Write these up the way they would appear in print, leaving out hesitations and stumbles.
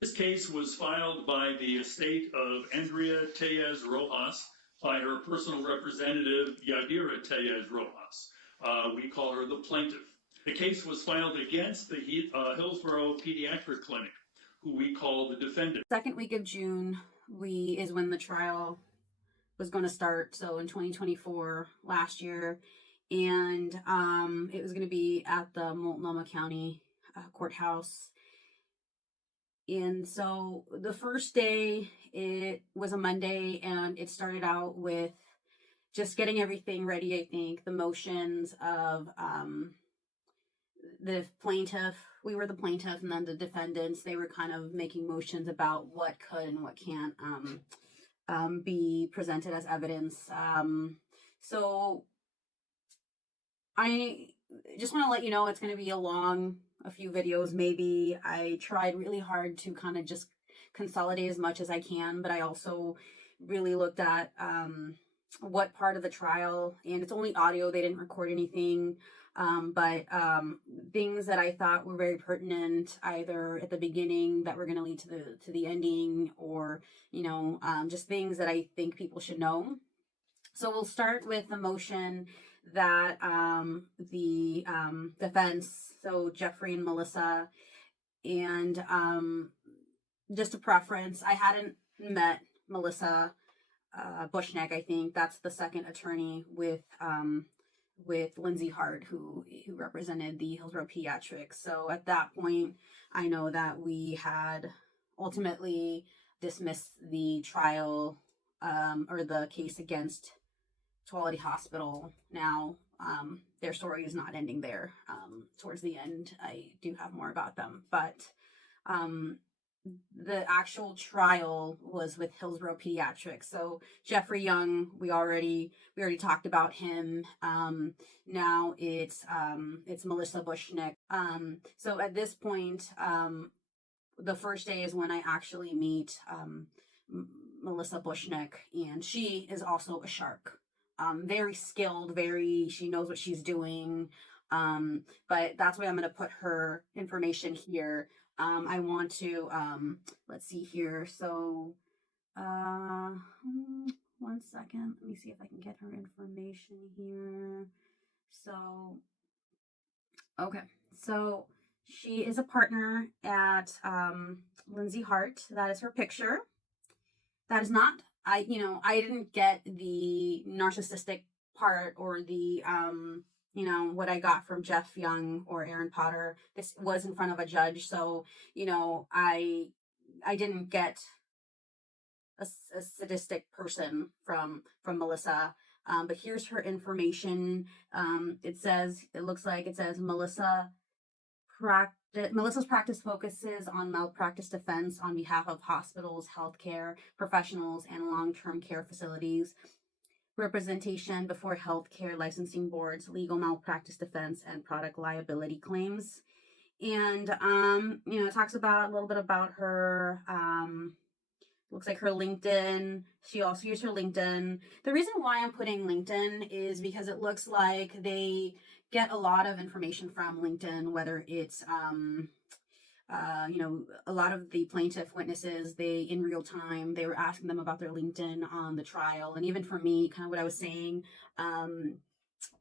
This case was filed by the estate of Andrea Tellez Rojas by her personal representative, Yadira Tellez Rojas. We call her the plaintiff. The case was filed against the Hillsborough Pediatric Clinic, who we call the defendant. Second week of June is when the trial was going to start. So in 2024, last year, and it was going to be at the Multnomah County courthouse. And so the first day, it was a Monday, and it started out with just getting everything ready. I think the motions of the plaintiff, we were the plaintiff, and then the defendants, they were kind of making motions about what could and what can't be presented as evidence. So I just want to let you know it's going to be a few videos maybe. I tried really hard to kind of just consolidate as much as I can, but I also really looked at what part of the trial, and it's only audio, they didn't record anything, but things that I thought were very pertinent, either at the beginning that were going to lead to the ending, or just things that I think people should know. So we'll start with the motion that the defense, so Jeffrey and Melissa, and just a preference, I hadn't met Melissa Bushneck. I think that's the second attorney with Lindsay Hart, who represented the Hillsborough Pediatrics. So at that point, I know that we had ultimately dismissed the trial or the case against Tuality Hospital. Now, their story is not ending there. Towards the end, I do have more about them, but the actual trial was with Hillsborough Pediatrics. So Jeffrey Young, we already talked about him. Now it's Melissa Bushneck. So at this point, the first day is when I actually meet Melissa Bushneck, and she is also a shark. Very skilled, she knows what she's doing. But that's why I'm going to put her information here. I want to, let's see here. So, 1 second. Let me see if I can get her information here. So, okay. So she is a partner at, Lindsay Hart. That is her picture. That is not, I didn't get the narcissistic part or the, what I got from Jeff Young or Aaron Potter. This was in front of a judge. So, I didn't get a sadistic person from Melissa. But here's her information. It looks like it says Melissa's practice focuses on malpractice defense on behalf of hospitals, healthcare professionals, and long-term care facilities, representation before healthcare licensing boards, legal malpractice defense, and product liability claims. And it talks about a little bit about her. Looks like her LinkedIn. She also used her LinkedIn. The reason why I'm putting LinkedIn is because it looks like they get a lot of information from LinkedIn, whether it's, a lot of the plaintiff witnesses, in real time, they were asking them about their LinkedIn on the trial. And even for me, kind of what I was saying,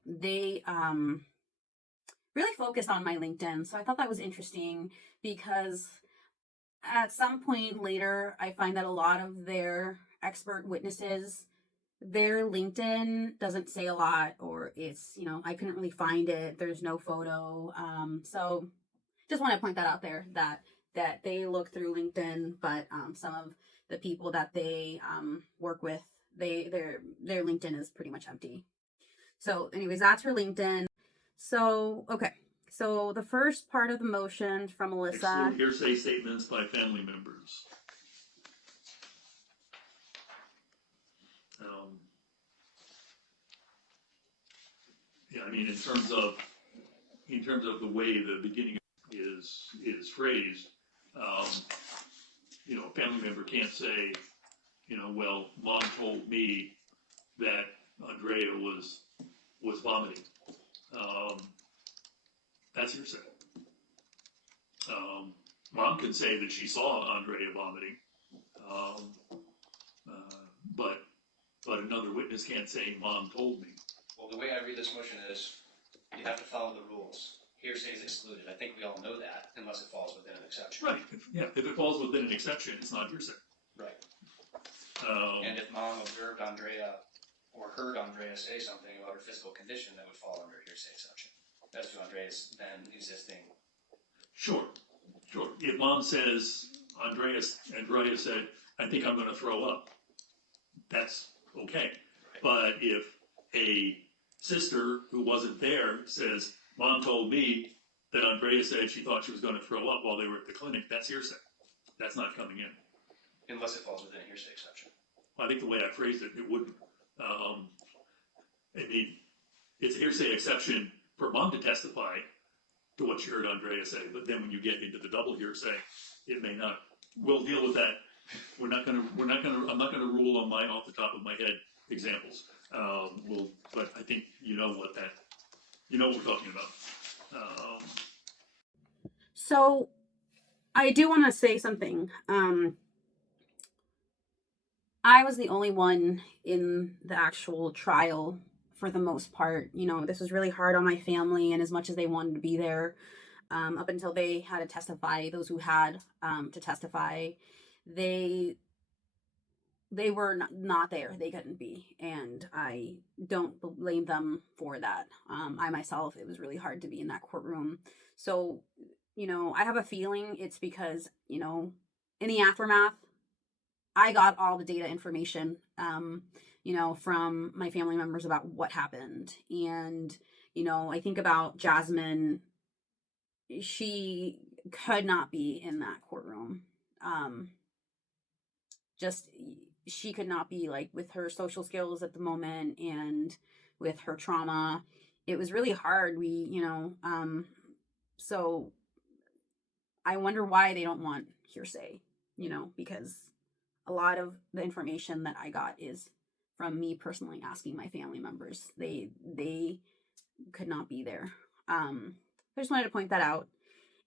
they really focused on my LinkedIn. So I thought that was interesting because at some point later, I find that a lot of their expert witnesses, their LinkedIn doesn't say a lot, or it's, I couldn't really find it. There's no photo. So just want to point that out there, that they look through LinkedIn, but some of the people that they work with, their LinkedIn is pretty much empty. So anyways, that's her LinkedIn. So, okay. So the first part of the motion from Melissa. Exclude hearsay statements by family members. In terms of the way the beginning is phrased, a family member can't say, well, mom told me that Andrea was vomiting. That's hearsay. Mom can say that she saw Andrea vomiting, um, but another witness can't say Mom told me. Well, the way I read this motion is you have to follow the rules. Hearsay is excluded. I think we all know that, unless it falls within an exception. Right. If it falls within an exception, it's not hearsay. Right. And if Mom observed Andrea or heard Andrea say something about her physical condition, that would fall under hearsay exception. As to Andrea's then existing. Sure. If Mom says, Andrea said, I think I'm going to throw up, that's okay. Right. But if a sister who wasn't there says, Mom told me that Andrea said she thought she was going to throw up while they were at the clinic, that's hearsay. That's not coming in. Unless it falls within a hearsay exception. Well, I think the way I phrased it, it wouldn't. It's a hearsay exception for Mom to testify to what she heard Andrea say, but then when you get into the double hearsay, it may not. We'll deal with that. I'm not gonna rule on off the top of my head examples. But I think you know what we're talking about. So I do want to say something. I was the only one in the actual trial for the most part. This was really hard on my family, and as much as they wanted to be there, up until they had to testify, those who had to testify, they were not there. They couldn't be, and I don't blame them for that. I myself, it was really hard to be in that courtroom. So, I have a feeling it's because, in the aftermath, I got all the data information, from my family members about what happened. And, I think about Jasmine. She could not be in that courtroom. She could not be, like, with her social skills at the moment and with her trauma. It was really hard. So I wonder why they don't want hearsay, because a lot of the information that I got is from me personally asking my family members. They could not be there. I just wanted to point that out.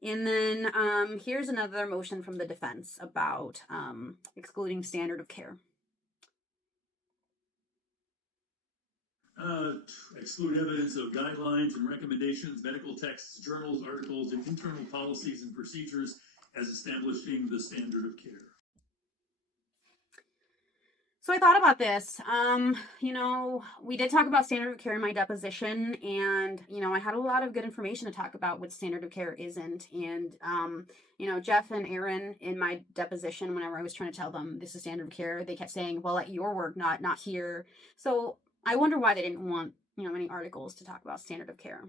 And then here's another motion from the defense about excluding standard of care. Exclude evidence of guidelines and recommendations, medical texts, journals, articles, and internal policies and procedures as establishing the standard of care. So I thought about this. We did talk about standard of care in my deposition, and, I had a lot of good information to talk about what standard of care isn't. And, Jeff and Aaron in my deposition, whenever I was trying to tell them this is standard of care, they kept saying, well, at your work, not here. So I wonder why they didn't want, any articles to talk about standard of care.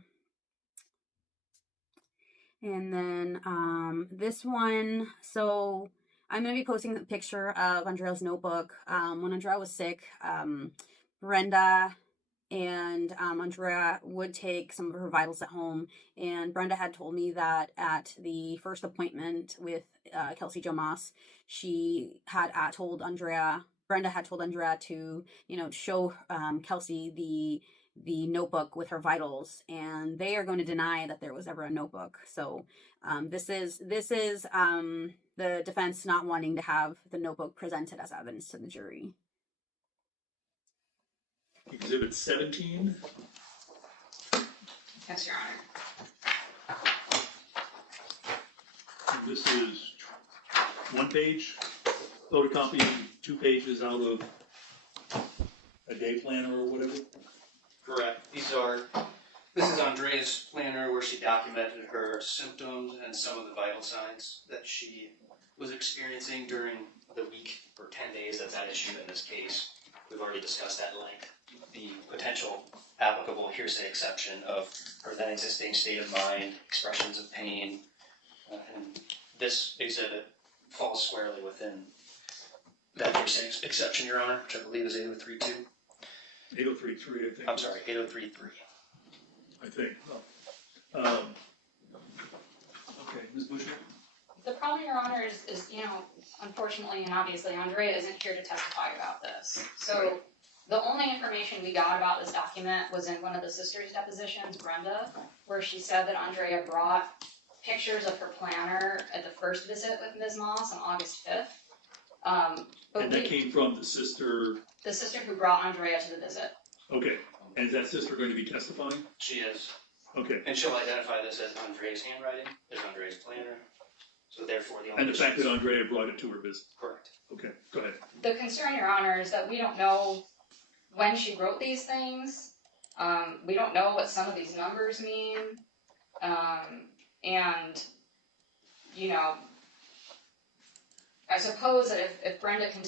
And then this one, so I'm going to be posting a picture of Andrea's notebook. When Andrea was sick, Brenda and Andrea would take some of her vitals at home. And Brenda had told me that at the first appointment with Kelsey Jo Moss, Brenda had told Andrea to, show Kelsey the notebook with her vitals, and they are going to deny that there was ever a notebook. So this is the defense not wanting to have the notebook presented as evidence to the jury. Exhibit 17. Yes, Your Honor. And this is one page photocopy, 2 pages out of a day planner or whatever. Correct. This is Andrea's planner where she documented her symptoms and some of the vital signs that she was experiencing during the week or 10 days that's at issue in this case. We've already discussed at length the potential applicable hearsay exception of her then existing state of mind, expressions of pain, and this exhibit falls squarely within that hearsay exception, Your Honor, which I believe is 8032. 8033, I think. I'm sorry, 8033. I think. Okay, Ms. Busher? The problem, Your Honor, is unfortunately and obviously, Andrea isn't here to testify about this. So the only information we got about this document was in one of the sisters' depositions, Brenda, where she said that Andrea brought pictures of her planner at the first visit with Ms. Moss on August 5th. But And that came from the sister, the sister who brought Andrea to the visit. okay, and is that sister going to be testifying? She is. Okay, And she'll identify this as Andrea's handwriting, as Andrea's planner. So therefore, the only and the fact that issues- Andrea brought it to her visit. Correct. Okay, go ahead. The concern, Your Honor, is that we don't know when she wrote these things. We don't know what some of these numbers mean. And, you know, I suppose that if Brenda can,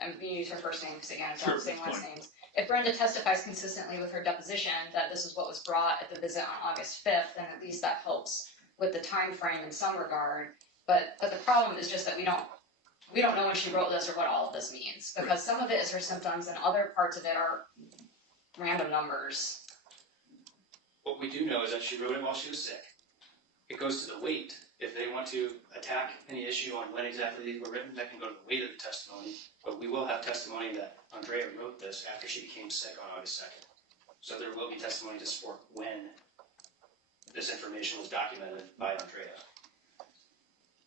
I'm going to use her first name because again, it's all the same Sure, last fine. names. If Brenda testifies consistently with her deposition that this is what was brought at the visit on August 5th, then at least that helps with the time frame in some regard. But the problem is just that we don't know when she wrote this or what all of this means, because some of it is her symptoms and other parts of it are random numbers. What we do know is that she wrote it while she was sick. It goes to the weight. If they want to attack any issue on when exactly these were written, that can go to the weight of the testimony. But we will have testimony that Andrea wrote this after she became sick on August 2nd. So there will be testimony to support when this information was documented by Andrea.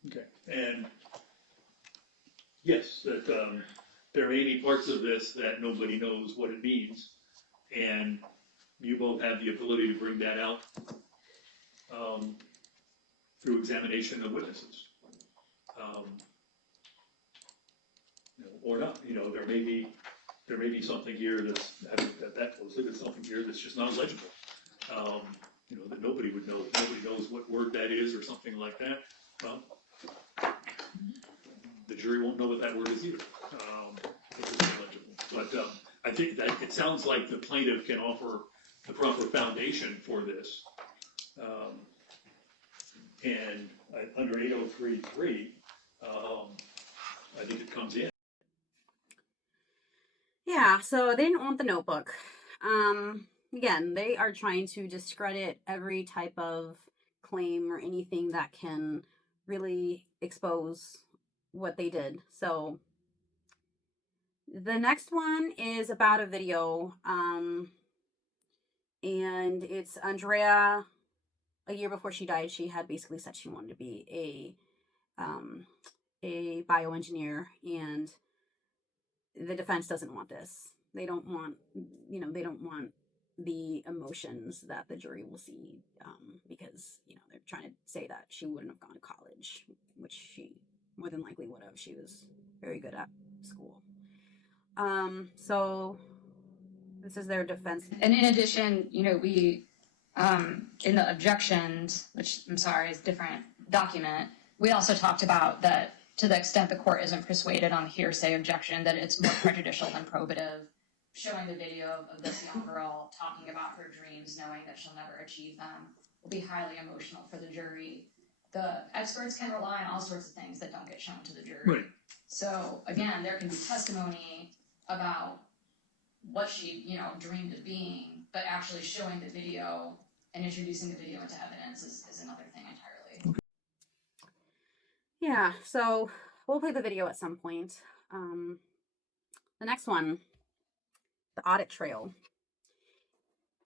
Okay, and yes, that there may be parts of this that nobody knows what it means, and you both have the ability to bring that out through examination of witnesses. You know, or not, you know, there may be something here that's, I haven't got that closely, there's something here that's just not legible. You know, that nobody would know, nobody knows what word that is or something like that. Well, the jury won't know what that word is either, if it's illegible. But I think that it sounds like the plaintiff can offer the proper foundation for this. And under 8033, I think it comes in. Yeah, so they didn't want the notebook. Again, they are trying to discredit every type of claim or anything that can really expose what they did. So the next one is about a video, and it's Andrea. A year before she died, she had basically said she wanted to be a bioengineer, and the defense doesn't want this. They don't want, they don't want the emotions that the jury will see, because, they're trying to say that she wouldn't have gone to college, which she more than likely would have. She was very good at school. So this is their defense. And in addition, we, in the objections, which I'm sorry is a different document, we also talked about that to the extent the court isn't persuaded on hearsay objection, that it's more prejudicial than probative. Showing the video of this young girl talking about her dreams, knowing that she'll never achieve them, will be highly emotional for the jury. The experts can rely on all sorts of things that don't get shown to the jury. Right. So again, there can be testimony about what she, dreamed of being, but actually showing the video and introducing the video into evidence is another thing entirely. Okay. Yeah, so we'll play the video at some point. The next one, the audit trail.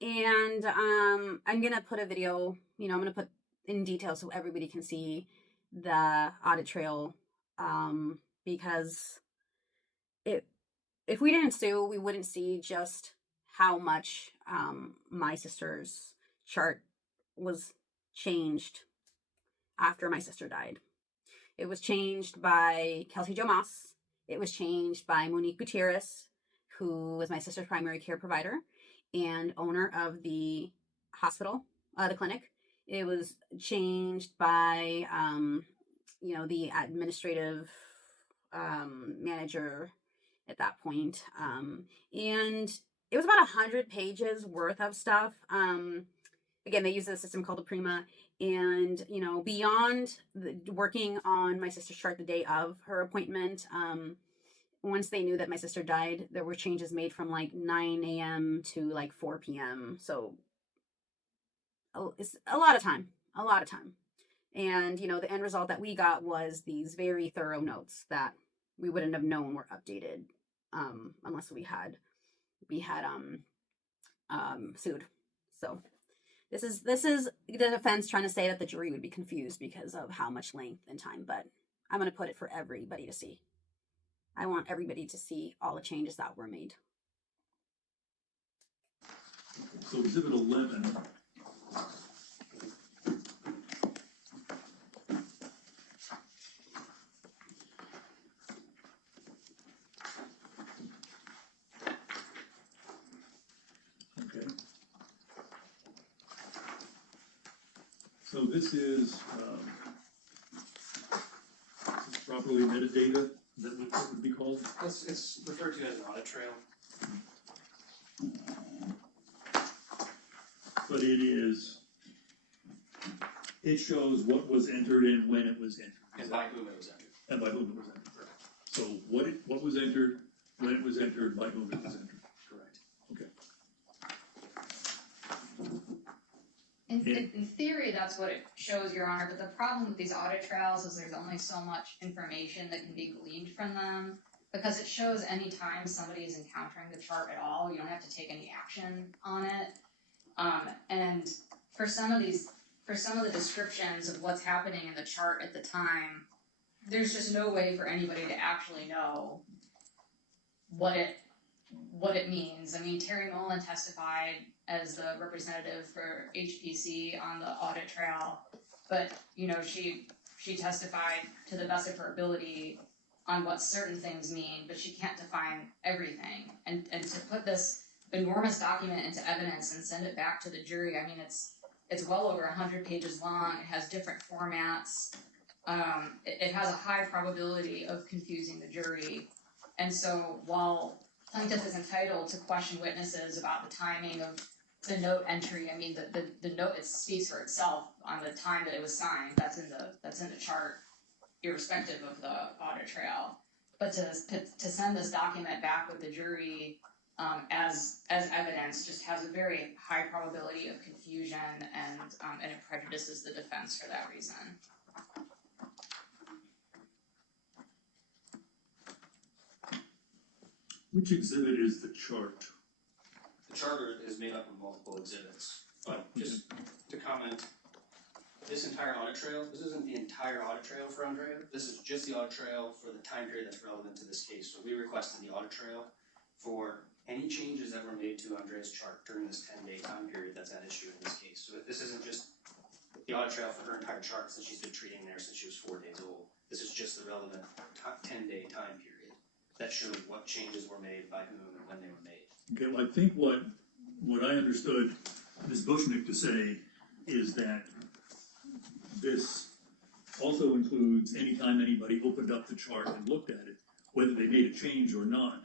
And I'm going to put a video, I'm going to put in detail so everybody can see the audit trail, because if we didn't sue, we wouldn't see just how much my sister's chart was changed after my sister died. It was changed by Kelsey Jo Moss. It was changed by Monique Gutierrez, who was my sister's primary care provider and owner of the hospital, the clinic. It was changed by, the administrative manager at that point. And it was about 100 pages worth of stuff. Again, they use a system called Prima. And, beyond working on my sister's chart the day of her appointment, once they knew that my sister died, there were changes made from like 9 a.m. to like 4 p.m. So it's a lot of time. And, the end result that we got was these very thorough notes that we wouldn't have known were updated unless we had sued. So This is the defense trying to say that the jury would be confused because of how much length and time, but I'm going to put it for everybody to see. I want everybody to see all the changes that were made. So Exhibit 11. Okay. So this is properly metadata, that what would be called? It's referred to as an audit trail. But it shows what was entered and when it was entered. And by whom it was entered. And by whom it was entered. Correct. So what was entered, when it was entered, by whom it was entered. Correct. Okay. In theory, that's what it shows, Your Honor, but the problem with these audit trails is there's only so much information that can be gleaned from them, because it shows any time somebody is encountering the chart at all, you don't have to take any action on it. And for some of the descriptions of what's happening in the chart at the time, there's just no way for anybody to actually know what it means. I mean, Terry Mullen testified as the representative for HPC on the audit trail, but she testified to the best of her ability on what certain things mean, but she can't define everything. And to put this enormous document into evidence and send it back to the jury, I mean, it's well over 100 pages long. It has different formats. It has a high probability of confusing the jury. And so while plaintiff is entitled to question witnesses about the timing of the note entry, I mean, the note, it speaks for itself on the time that it was signed. That's in the chart, irrespective of the audit trail. But to send this document back with the jury as evidence just has a very high probability of confusion, and it prejudices the defense for that reason. Which exhibit is the chart? The charter is made up of multiple exhibits, but just to comment, this entire audit trail, this isn't the entire audit trail for Andrea. This is just the audit trail for the time period that's relevant to this case. So we requested the audit trail for any changes that were made to Andrea's chart during this 10-day time period that's at issue in this case. So this isn't just the audit trail for her entire chart since she's been treating there since she was 4 days old. This is just the relevant 10-day time period that showed what changes were made by whom and when they were made. Okay, well, I think what I understood Ms. Bushnick to say is that this also includes anytime anybody opened up the chart and looked at it, whether they made a change or not,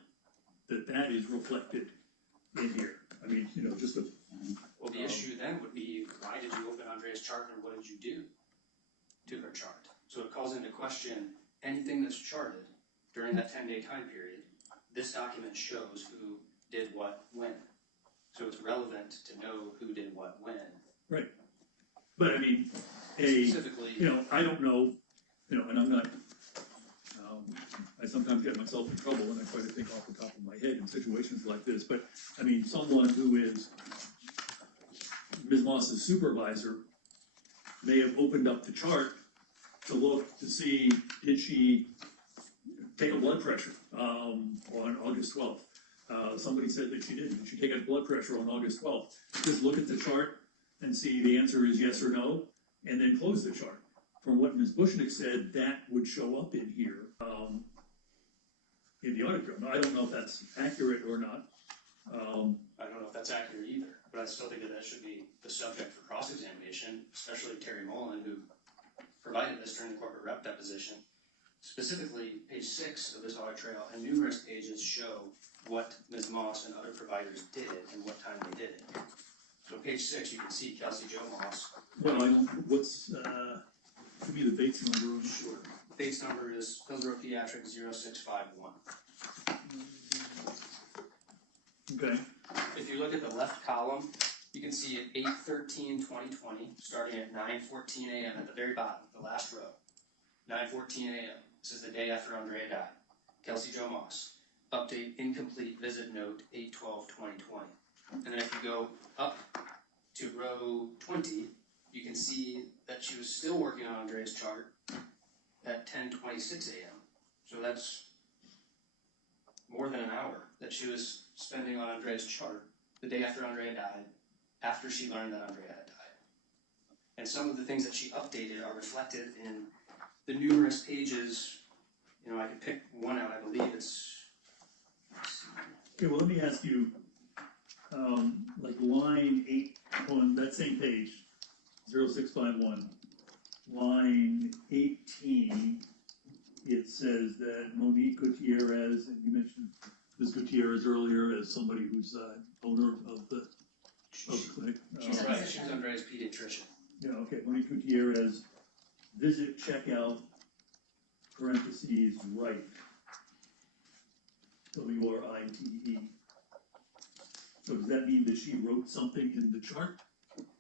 that is reflected in here. I mean, just a... Well, the issue then would be, why did you open Andrea's chart and what did you do to her chart? So it calls into question anything that's charted during that 10-day time period. This document shows who did what when. So it's relevant to know who did what when. Right. But I mean, specifically, I don't know, and I'm not, I sometimes get myself in trouble when I try to think off the top of my head in situations like this, but I mean, someone who is Ms. Moss's supervisor may have opened up the chart to look to see, did she take a blood pressure on August 12th? Somebody said that she didn't. Did she take a blood pressure on August 12th? Just look at the chart and see the answer is yes or no, and then close the chart. From what Ms. Bushnick said, that would show up in here in the audit trail. Now, I don't know if that's accurate or not. I don't know if that's accurate either, but I still think that should be the subject for cross-examination, especially Terry Mullen, who provided this during the corporate rep deposition. Specifically, page 6 of this audit trail and numerous pages show what Ms. Moss and other providers did and what time they did it. So page 6, you can see Kelsey Jo Moss. Well, give me the Bates number. Sure. Bates number is Hillsborough Pediatric 0651. Okay. If you look at the left column, you can see at 8/13/2020, starting at 9:14 a.m. at the very bottom, the last row. 9:14 a.m. This is the day after Andrea died. Kelsey Jo Moss. Update incomplete visit note 8/12/2020. And then if you go up to row 20, you can see that she was still working on Andrea's chart at 10:26 a.m. So that's more than an hour that she was spending on Andrea's chart the day after Andrea died, after she learned that Andrea had died. And some of the things that she updated are reflected in the numerous pages. You know, I could pick one out, I believe it's. Okay, well, let me ask you, like line 8 on that same page, 0651, line 18, it says that Monique Gutierrez, and you mentioned Ms. Gutierrez earlier as somebody who's owner of the clinic. She's a Right, she physician. was Andrea's pediatrician. Yeah, okay, Monique Gutierrez, visit, checkout, parentheses, right. WRITE. So does that mean that she wrote something in the chart?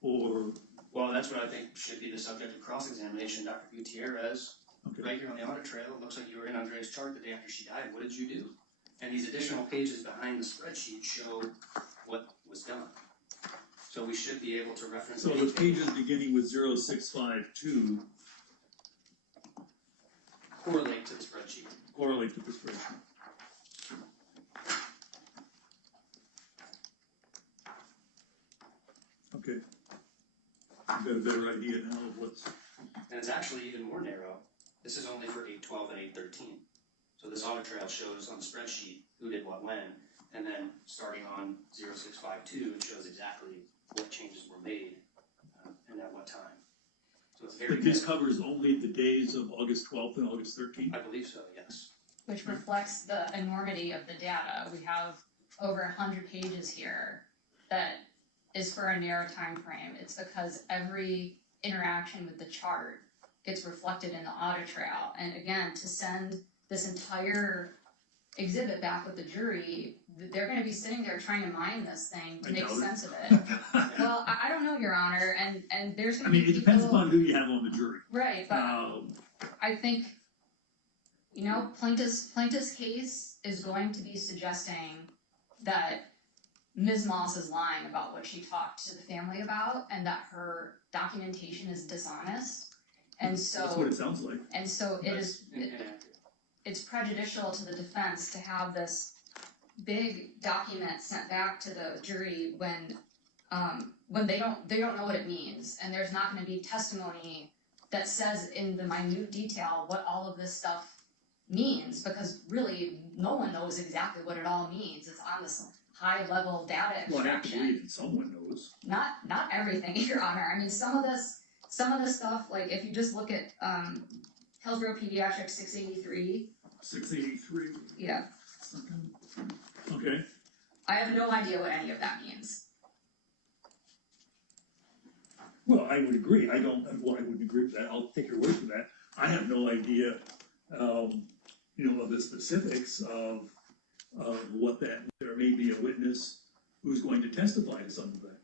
Or, Well, that's what I think should be the subject of cross-examination. Dr. Gutierrez, okay, right here on the audit trail, it looks like you were in Andrea's chart the day after she died. What did you do? And these additional pages behind the spreadsheet show what was done. So we should be able to reference so the anything. pages beginning with 0652 Correlate to the spreadsheet. correlate to the spreadsheet. Okay. I've got a better idea now of what's, And it's actually even more narrow. This is only for 812 and 813. So this audit trail shows on the spreadsheet who did what when, and then starting on 0652, it shows exactly what changes were made and at what time. So it's very but this narrow. covers only the days of August 12th and August 13th? I believe so, yes. Which reflects the enormity of the data. We have over 100 pages here that is for a narrow time frame. It's because every interaction with the chart gets reflected in the audit trail. And again, to send this entire exhibit back with the jury, they're going to be sitting there trying to mine this thing to I make doubt it. sense of it. Well, I don't know, Your Honor, and there's I going to mean, be it depends people- upon who you have on the jury. Right, but I think, you know, plaintiff's case is going to be suggesting that Ms. Moss is lying about what she talked to the family about and that her documentation is dishonest. And That's what it sounds like. and so it That's is inaccurate. it's prejudicial to the defense to have this big document sent back to the jury when they don't know what it means, and there's not going to be testimony that says in the minute detail what all of this stuff means, because really no one knows exactly what it all means. It's on this high level data Well, I have to extraction. believe that someone knows. Not everything, Your Honor. I mean, some of this stuff, like if you just look at Hillsborough Pediatrics 683, 683. yeah, Okay. I have no idea what any of that means. Well, I would agree. I wouldn't agree with that. I'll take your word for that. I have no idea, of the specifics of what that, there may be a witness who's going to testify to some of that.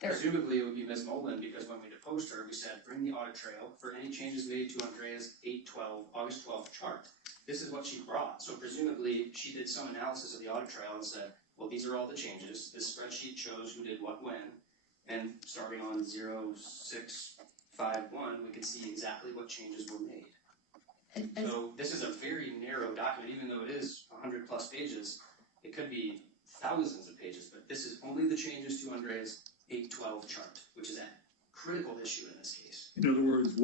Presumably it would be Ms. Mullen, because when we deposed her, we said, bring the audit trail for any changes made to Andrea's August 12th chart. This is what she brought. So presumably she did some analysis of the audit trail and said, well, these are all the changes. This spreadsheet shows who did what when. And starting on 0651, we can see exactly what changes were made. And So this is a very narrow document, even though it is 100 plus pages. It could be thousands of pages, but this is only the changes to Andrea's 812 chart, which is a critical issue in this case. In other words,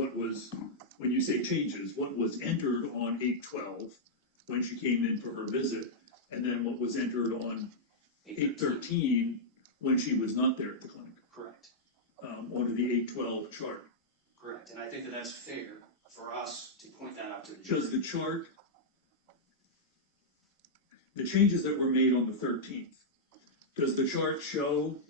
when you say changes, what was entered on 8/12 when she came in for her visit, and then what was entered on 8/13 when she was not there at the clinic, Correct. onto the 8/12 chart. Correct. And I think that that's fair for us to point that out to the jury. Does the chart, the changes that were made on the 13th, does the chart show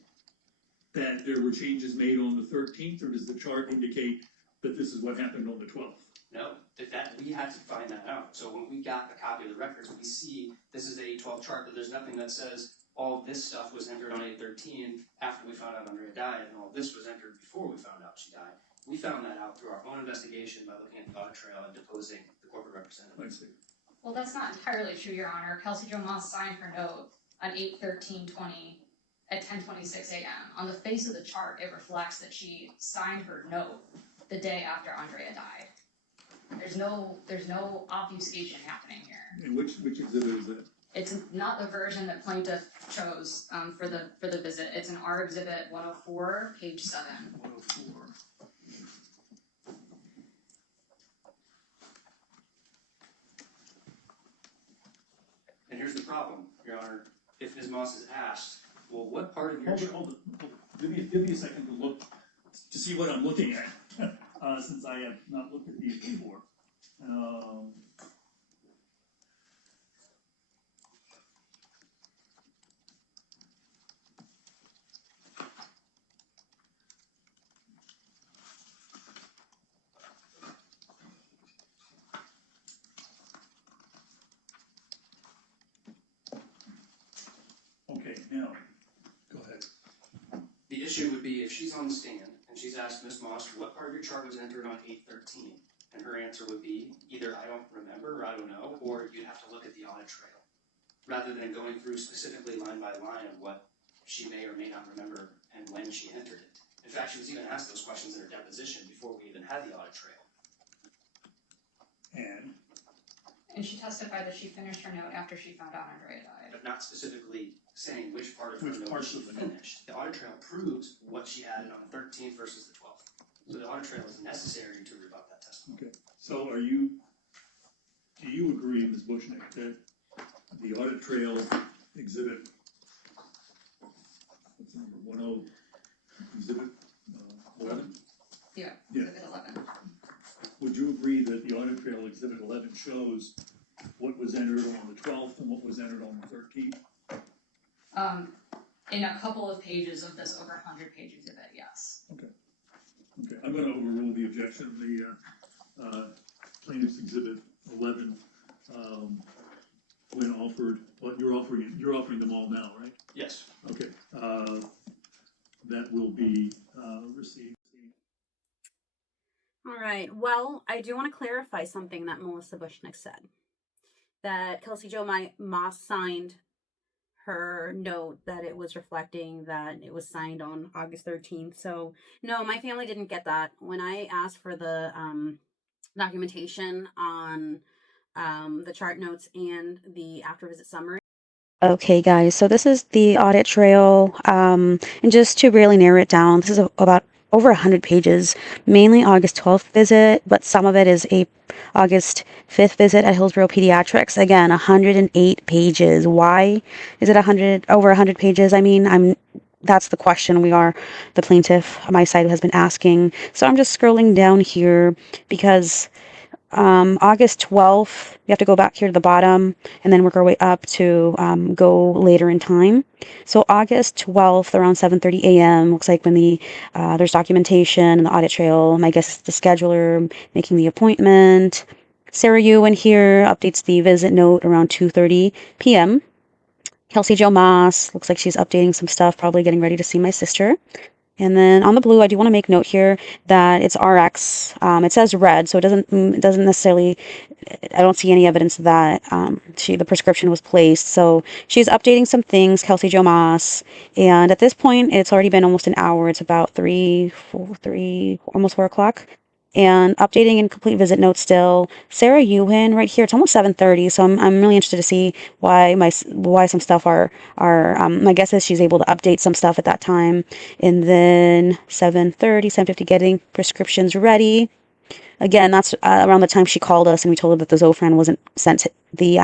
that there were changes made on the 13th, or does the chart indicate that this is what happened on the 12th? No, that we had to find that out. So when we got a copy of the records, we see this is the 812 chart, but there's nothing that says all this stuff was entered on 813 after we found out Andrea died, and all this was entered before we found out she died. We found that out through our own investigation by looking at the audit trail and deposing the corporate representative. I see. well, that's not entirely true, Your Honor. Kelsey Jo Moss signed her note on 8/13/20, at 10:26 a.m. On the face of the chart, it reflects that she signed her note the day after Andrea died. There's no obfuscation happening here. And which exhibit is that? It's not the version that plaintiff chose for the visit. It's an R exhibit 104, page 7. 104. And here's the problem, Your Honor. If Ms. Moss is asked, well, what part of your Hold it. Give me a second to look to see what I'm looking at, since I have not looked at these before. Okay, now, go ahead. The issue would be if she's on the stand and she's asked Ms. Moss, what part of your chart was entered on 8/13? And her answer would be either I don't remember or I don't know, or you'd have to look at the audit trail. Rather than going through specifically line by line of what she may or may not remember and when she entered it. In fact, she was even asked those questions in her deposition before we even had the audit trail. And she testified that she finished her note after she found out Andrea died. But not specifically saying which part of her Which note parts she of the note? finished. The audit trail proves what she added on the 13th versus the 12th. So the audit trail is necessary to rebut that testimony. Okay, so do you agree, Ms. Bushnick, that the audit trail exhibit, what's the number, exhibit 11? Yeah, Yeah. exhibit 11. Would you agree that the audit trail exhibit 11 shows what was entered on the 12th and what was entered on the 13th? In a couple of pages of this over 100-page exhibit, yes. Okay, I'm going to overrule the objection of the plaintiff's exhibit 11 when offered. Well, you're offering them all now, right? Yes. Okay, that will be received. All right. Well, I do want to clarify something that Melissa Bushnick said. That Kelsey Jo Moss signed her note that it was reflecting that it was signed on August 13th. So, no, my family didn't get that. When I asked for the documentation on the chart notes and the after visit summary. Okay, guys, so this is the audit trail. And just to really narrow it down, this is about over 100 pages, mainly August 12th visit, but some of it is a August 5th visit at Hillsborough Pediatrics. Again, 108 pages. Why is it over 100 pages? I mean, that's the question the plaintiff, my side, has been asking. So I'm just scrolling down here because August 12th, we have to go back here to the bottom and then work our way up to go later in time. So August 12th around 7:30 a.m. looks like when there's documentation and the audit trail. My guess is the scheduler making the appointment. Sarah Ewan here updates the visit note around 2:30 p.m. Kelsey Jo Moss looks like she's updating some stuff, probably getting ready to see my sister. And then on the blue, I do want to make note here that it's RX. It says red, so it doesn't necessarily. I don't see any evidence that the prescription was placed. So she's updating some things, Kelsey Jo Moss, and at this point, it's already been almost an hour. It's about almost 4 o'clock. And updating and complete visit notes still. Sarah Ewan right here. It's almost 7:30, so I'm really interested to see why some stuff are my guess is she's able to update some stuff at that time. And then 7:50 getting prescriptions ready. Again, that's around the time she called us and we told her that the Zofran wasn't sent to the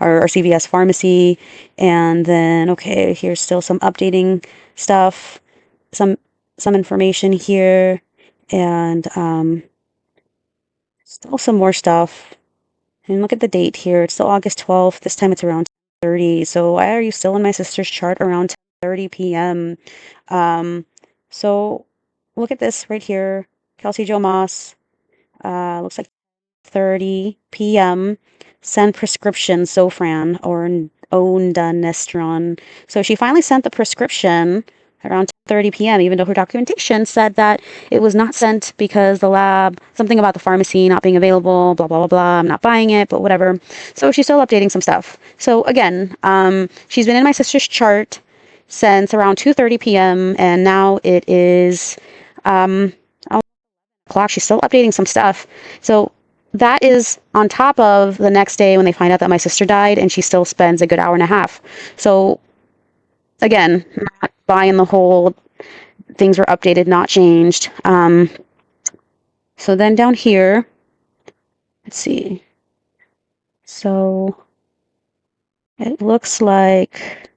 or CVS pharmacy. And then okay, here's still some updating stuff, some information here. And still some more stuff. And look at the date here. It's still August 12th. This time it's around 10:30. So why are you still in my sister's chart around 10:30 p.m.? So look at this right here. Kelsey Jo Moss. Looks like 30 p.m. Send prescription Zofran or ondansetron. So she finally sent the prescription around 10:30 p.m., even though her documentation said that it was not sent because the lab, something about the pharmacy not being available, blah, blah, blah, blah. I'm not buying it, but whatever. So she's still updating some stuff. So again, she's been in my sister's chart since around 2:30 p.m. and now it is 11 o'clock. She's still updating some stuff. So that is on top of the next day when they find out that my sister died, and she still spends a good hour and a half. So again, not buying the whole things were updated, not changed. So then down here, let's see. So it looks like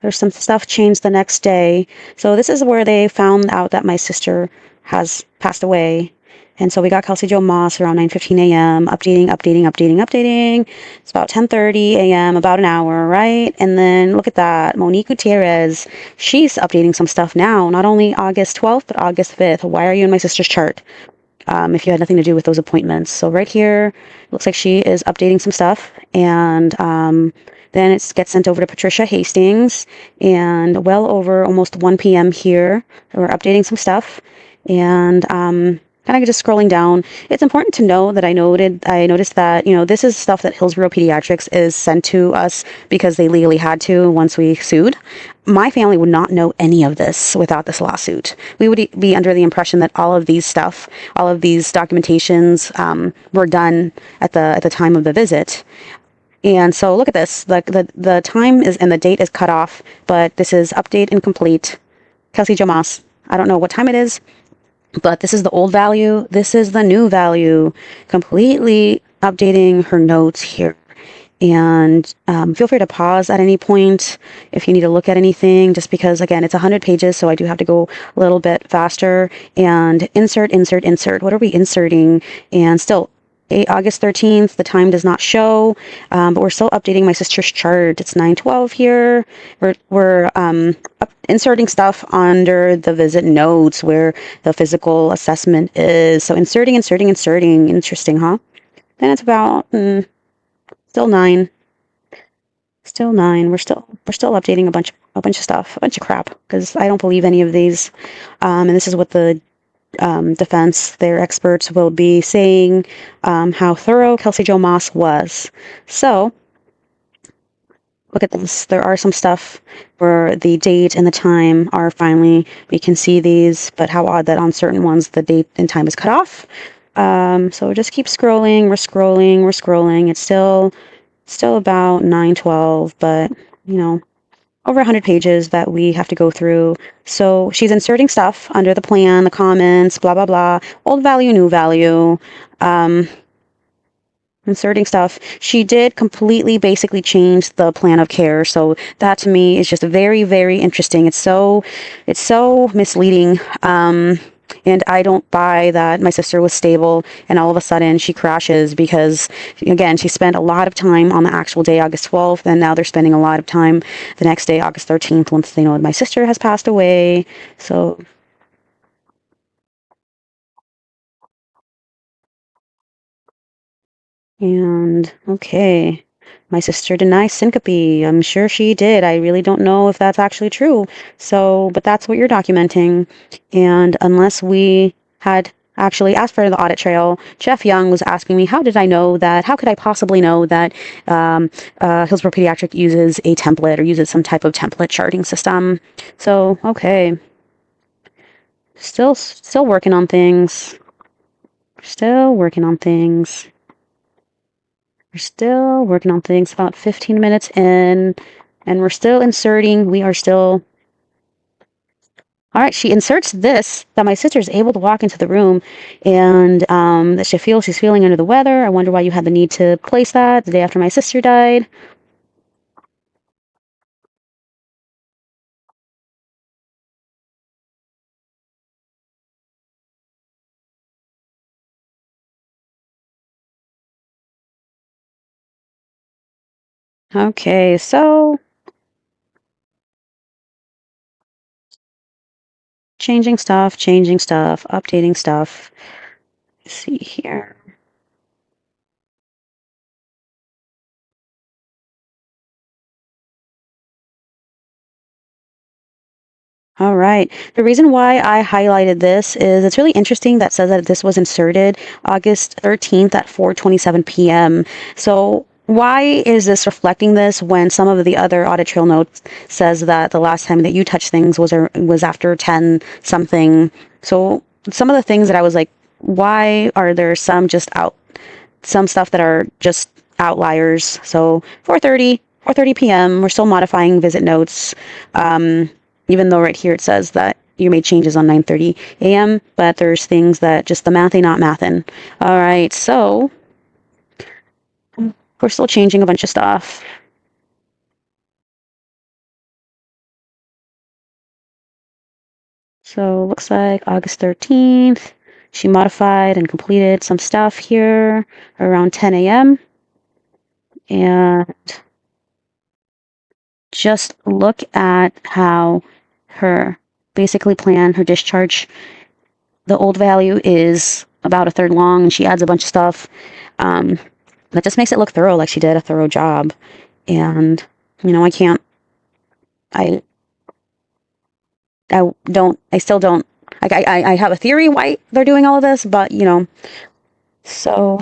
there's some stuff changed the next day. So this is where they found out that my sister has passed away. And so we got Kelsey Jo Moss around 9:15 a.m. updating. It's about 10:30 a.m., about an hour, right? And then look at that. Monique Gutierrez, she's updating some stuff now, not only August 12th, but August 5th. Why are you in my sister's chart? If you had nothing to do with those appointments. So right here, looks like she is updating some stuff. And then it gets sent over to Patricia Hastings. And well over almost 1 p.m. here, we're updating some stuff. And kind of just scrolling down, it's important to know that I noticed that, this is stuff that Hillsborough Pediatrics is sent to us because they legally had to once we sued. My family would not know any of this without this lawsuit. We would be under the impression that all of these documentations were done at the time of the visit. And so look at this, the time is and the date is cut off, but this is update incomplete. Kelsey Jo Moss, I don't know what time it is, but this is the old value. This is the new value. Completely updating her notes here. And feel free to pause at any point if you need to look at anything, just because, again, it's 100 pages, so I do have to go a little bit faster. And insert. What are we inserting? And still, August 13th, the time does not show, but we're still updating my sister's chart. It's 9:12 here. We're inserting stuff under the visit notes where the physical assessment is. So inserting. Interesting, huh? Then it's about still 9. Still 9. We're still updating a bunch of stuff, a bunch of crap, because I don't believe any of these. And this is what the defense, their experts will be saying how thorough Kelsey Jo Moss was. So look at this. There are some stuff where the date and the time are finally, we can see these, but how odd that on certain ones the date and time is cut off. So just keep scrolling. We're scrolling. It's still about 9:12, but over 100 pages that we have to go through. So she's inserting stuff under the plan, the comments, blah, blah, blah. Old value, new value. Inserting stuff. She did completely basically change the plan of care. So that to me is just very, very interesting. It's so misleading. And I don't buy that my sister was stable and all of a sudden she crashes because, again, she spent a lot of time on the actual day, August 12th, and now they're spending a lot of time the next day, August 13th, once they know that my sister has passed away. So and okay, my sister denies syncope. I'm sure she did. I really don't know if that's actually true. So, but that's what you're documenting. And unless we had actually asked for the audit trail, Jeff Young was asking me, how did I know that? How could I possibly know that Hillsborough Pediatric uses a template or uses some type of template charting system? So, okay. Still working on things. We're still working on things, about 15 minutes in, and we're still inserting. All right, she inserts this, that my sister is able to walk into the room, and that she's feeling under the weather. I wonder why you had the need to place that the day after my sister died. Okay, so changing stuff, updating stuff. Let's see here. All right. The reason why I highlighted this is it's really interesting that says that this was inserted August 13th at 4:27 p.m. So why is this reflecting this when some of the other audit trail notes says that the last time that you touched things was after 10 something? So some of the things that I was like, why are there some stuff that are just outliers? So 4:30 p.m. We're still modifying visit notes, even though right here it says that you made changes on 9:30 a.m. But there's things that just the mathy not mathin'. All right, so we're still changing a bunch of stuff. So looks like August 13th, she modified and completed some stuff here around 10 a.m. And just look at how her basically plan, her discharge, the old value is about a third long, and she adds a bunch of stuff. That just makes it look thorough, like she did a thorough job. And, I can't, I still don't, like, I have a theory why they're doing all of this, but, so.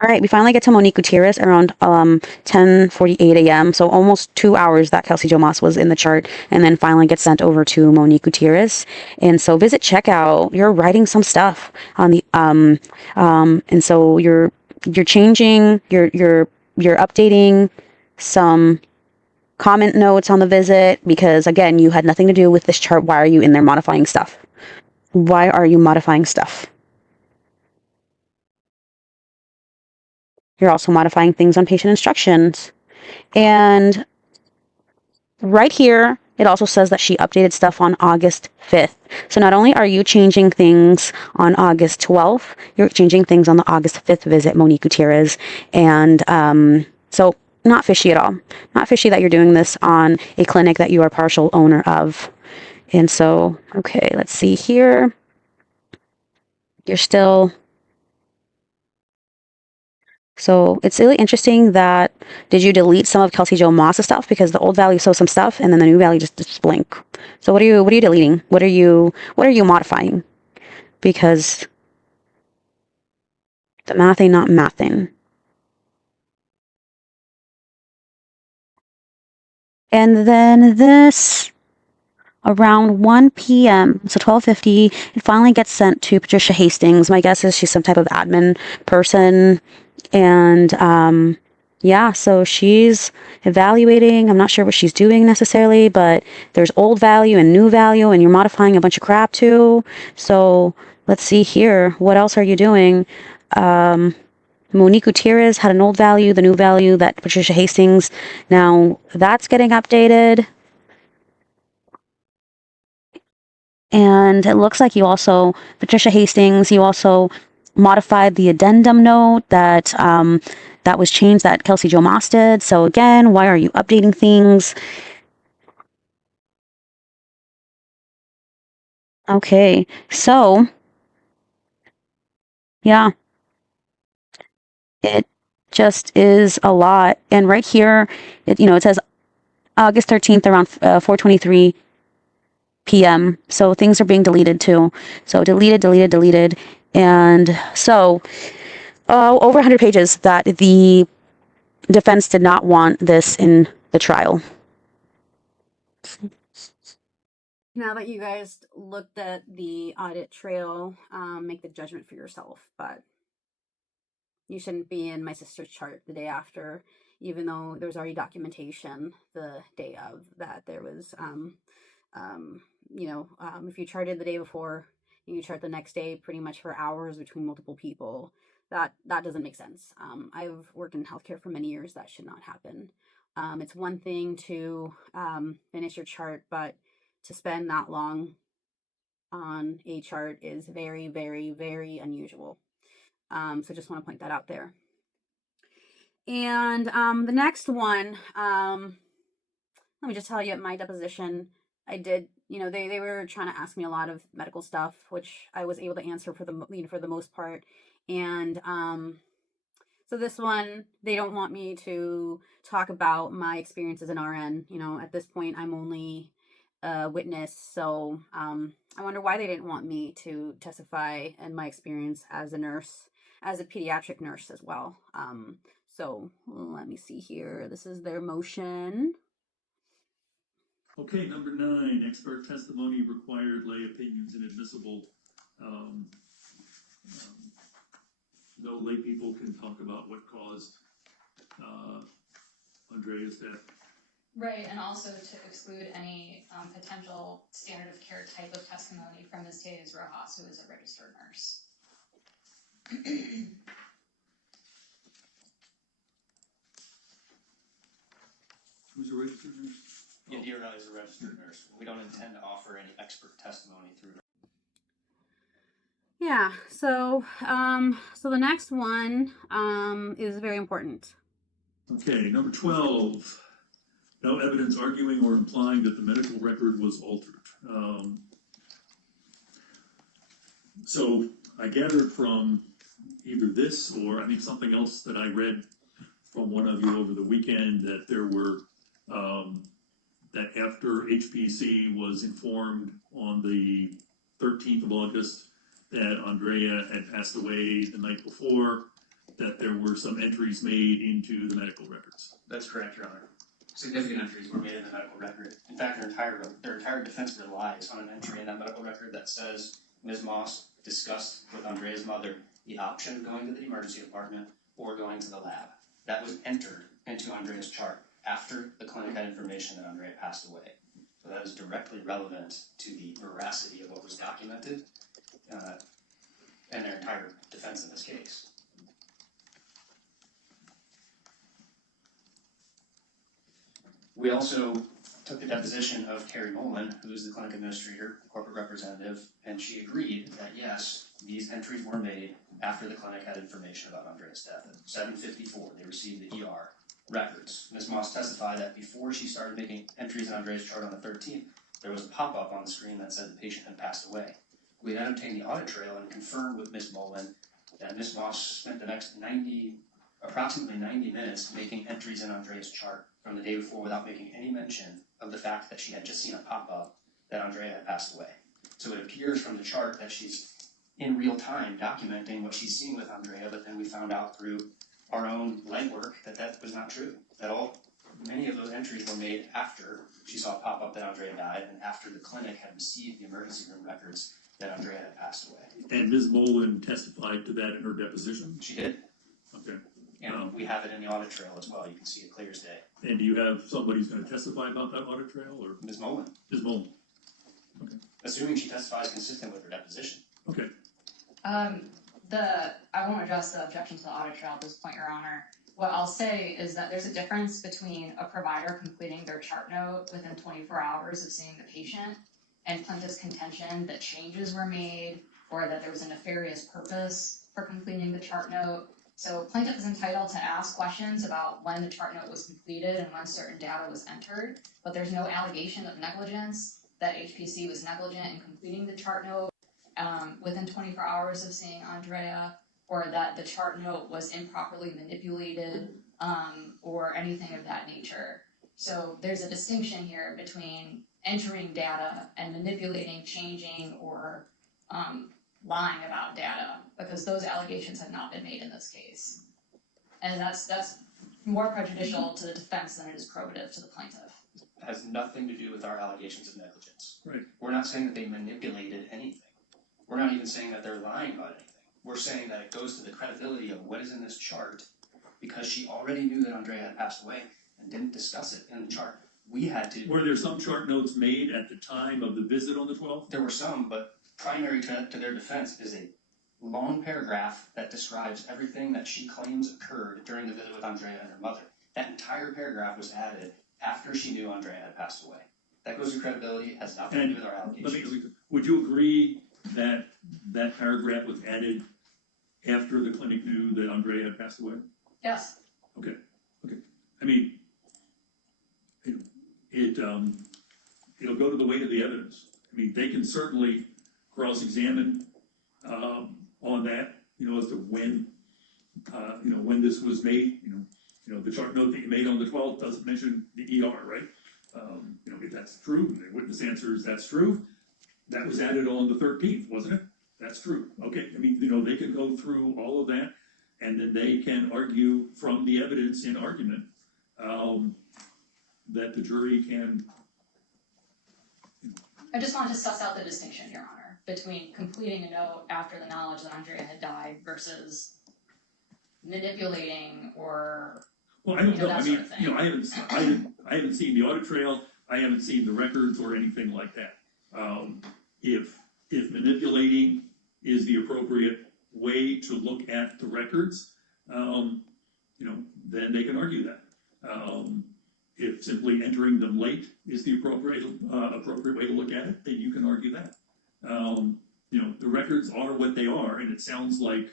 All right, we finally get to Monique Gutierrez around 10:48 a.m. So almost 2 hours that Kelsey Jo Moss was in the chart, and then finally gets sent over to Monique Gutierrez. And so visit checkout, you're writing some stuff on the and so you're changing, you're updating some comment notes on the visit because again, you had nothing to do with this chart. Why are you in there modifying stuff? Why are you modifying stuff? You're also modifying things on patient instructions. And right here, it also says that she updated stuff on August 5th. So not only are you changing things on August 12th, you're changing things on the August 5th visit, Monique Gutierrez. And so not fishy at all. Not fishy that you're doing this on a clinic that you are partial owner of. And so, okay, let's see here. You're still... So it's really interesting that did you delete some of Kelsey Jo Moss's stuff because the old value shows some stuff and then the new value just blink. So what are you deleting? What are you modifying? Because the math ain't not mathing. And then this around 1 p.m. so 12:50, it finally gets sent to Patricia Hastings. My guess is she's some type of admin person. And yeah, so she's evaluating. I'm not sure what she's doing necessarily, but there's old value and new value, and you're modifying a bunch of crap too. So let's see here. What else are you doing? Monique Gutierrez had an old value, the new value that Patricia Hastings. Now that's getting updated. And it looks like Patricia Hastings, you also modified the addendum note that that was changed that Kelsey Jo Moss did. So again, why are you updating things? Okay, so yeah, it just is a lot. And right here, it says August 13th around 4:23 p.m. So things are being deleted too. So deleted. And so over 100 pages that the defense did not want this in the trial. Now that you guys looked at the audit trail, make the judgment for yourself. But you shouldn't be in my sister's chart the day after, even though there was already documentation the day of that there was, if you charted the day before and you chart the next day pretty much for hours between multiple people, that doesn't make sense. I've worked in healthcare for many years. That should not happen. It's one thing to finish your chart, but to spend that long on a chart is very, very, very unusual. So just want to point that out there. And the next one, let me just tell you, at my deposition, I did, they were trying to ask me a lot of medical stuff, which I was able to answer for the most part. And so this one, they don't want me to talk about my experience as an RN. At this point, I'm only a witness. So I wonder why they didn't want me to testify in my experience as a nurse. as a pediatric nurse as well. So let me see here. This is their motion. Okay, number 9, expert testimony required, lay opinions inadmissible. Um, no lay people can talk about what caused Andrea's death. Right, and also to exclude any potential standard of care type of testimony from Ms. Tejas Rojas, who is a registered nurse. Who's a registered nurse? Yadira is a registered nurse. We don't intend to offer any expert testimony through her. Yeah, so the next one is very important. Okay, number 12. No evidence arguing or implying that the medical record was altered. So I gathered from either this or I think something else that I read from one of you over the weekend that there were, that after HPC was informed on the 13th of August that Andrea had passed away the night before, that there were some entries made into the medical records. That's correct, Your Honor. Significant entries were made in the medical record. In fact, their entire defense relies on an entry in that medical record that says Ms. Moss discussed with Andrea's mother the option of going to the emergency department or going to the lab. That was entered into Andrea's chart after the clinic had information that Andrea passed away. So that is directly relevant to the veracity of what was documented and their entire defense in this case. We also took the deposition of Carrie Mullen, who is the clinic administrator, corporate representative, and she agreed that yes, these entries were made after the clinic had information about Andrea's death. At 7:54, they received the ER records. Ms. Moss testified that before she started making entries in Andrea's chart on the 13th, there was a pop-up on the screen that said the patient had passed away. We then obtained the audit trail and confirmed with Ms. Mullen that Ms. Moss spent the next approximately 90 minutes making entries in Andrea's chart from the day before without making any mention of the fact that she had just seen a pop-up that Andrea had passed away. So it appears from the chart that she's in real time documenting what she's seeing with Andrea, but then we found out through our own legwork that that was not true. Many of those entries were made after she saw a pop-up that Andrea died and after the clinic had received the emergency room records that Andrea had passed away. And Ms. Mullen testified to that in her deposition? She did. Okay. And we have it in the audit trail as well. You can see it clear as day. And do you have somebody who's going to testify about that audit trail, or Ms. Mullen, Ms. Mullen? Okay. assuming she testifies consistent with her deposition. Okay. I won't address the objection to the audit trail at this point, Your Honor. What I'll say is that there's a difference between a provider completing their chart note within 24 hours of seeing the patient and plaintiff's contention that changes were made or that there was a nefarious purpose for completing the chart note. So plaintiff is entitled to ask questions about when the chart note was completed and when certain data was entered, but there's no allegation of negligence that HPC was negligent in completing the chart note within 24 hours of seeing Andrea, or that the chart note was improperly manipulated or anything of that nature. So there's a distinction here between entering data and manipulating, changing, or lying about data, because those allegations have not been made in this case. And that's more prejudicial to the defense than it is probative to the plaintiff. It has nothing to do with our allegations of negligence. Right. We're not saying that they manipulated anything. We're not even saying that they're lying about anything. We're saying that it goes to the credibility of what is in this chart because she already knew that Andrea had passed away and didn't discuss it in the chart. We had to. Were there some chart notes made at the time of the visit on the 12th? There were some, but primary to their defense is a long paragraph that describes everything that she claims occurred during the visit with Andrea and her mother. That entire paragraph was added after she knew Andrea had passed away. That goes to credibility, has nothing to do with our allegations. Would you agree that that paragraph was added after the clinic knew that Andrea had passed away? Yes. Okay. I mean, it'll go to the weight of the evidence. I mean, they can certainly cross-examine on that, as to when, when this was made. The chart note that you made on the 12th doesn't mention the ER, right? If that's true, the witness answers that's true. That was added on the 13th, wasn't it? That's true. Okay, I mean, they can go through all of that, and then they can argue from the evidence in argument, that the jury can. I just wanted to suss out the distinction, Your Honor, between completing a note after the knowledge that Andrea had died versus manipulating or. Well, I don't know. that I sort mean, of thing. I haven't seen the audit trail. I haven't seen the records or anything like that. If manipulating is the appropriate way to look at the records, then they can argue that. If simply entering them late is the appropriate way to look at it, then you can argue that. The records are what they are, and it sounds like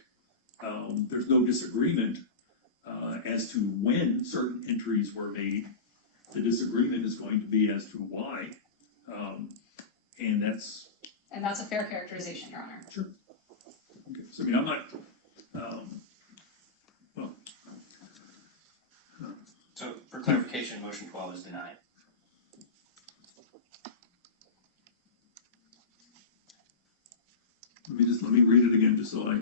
there's no disagreement as to when certain entries were made. The disagreement is going to be as to why, and that's. And that's a fair characterization, Your Honor. Sure. Okay. So I mean, I'm not. Well. So for clarification, motion 12 is denied. Let me read it again, just so I.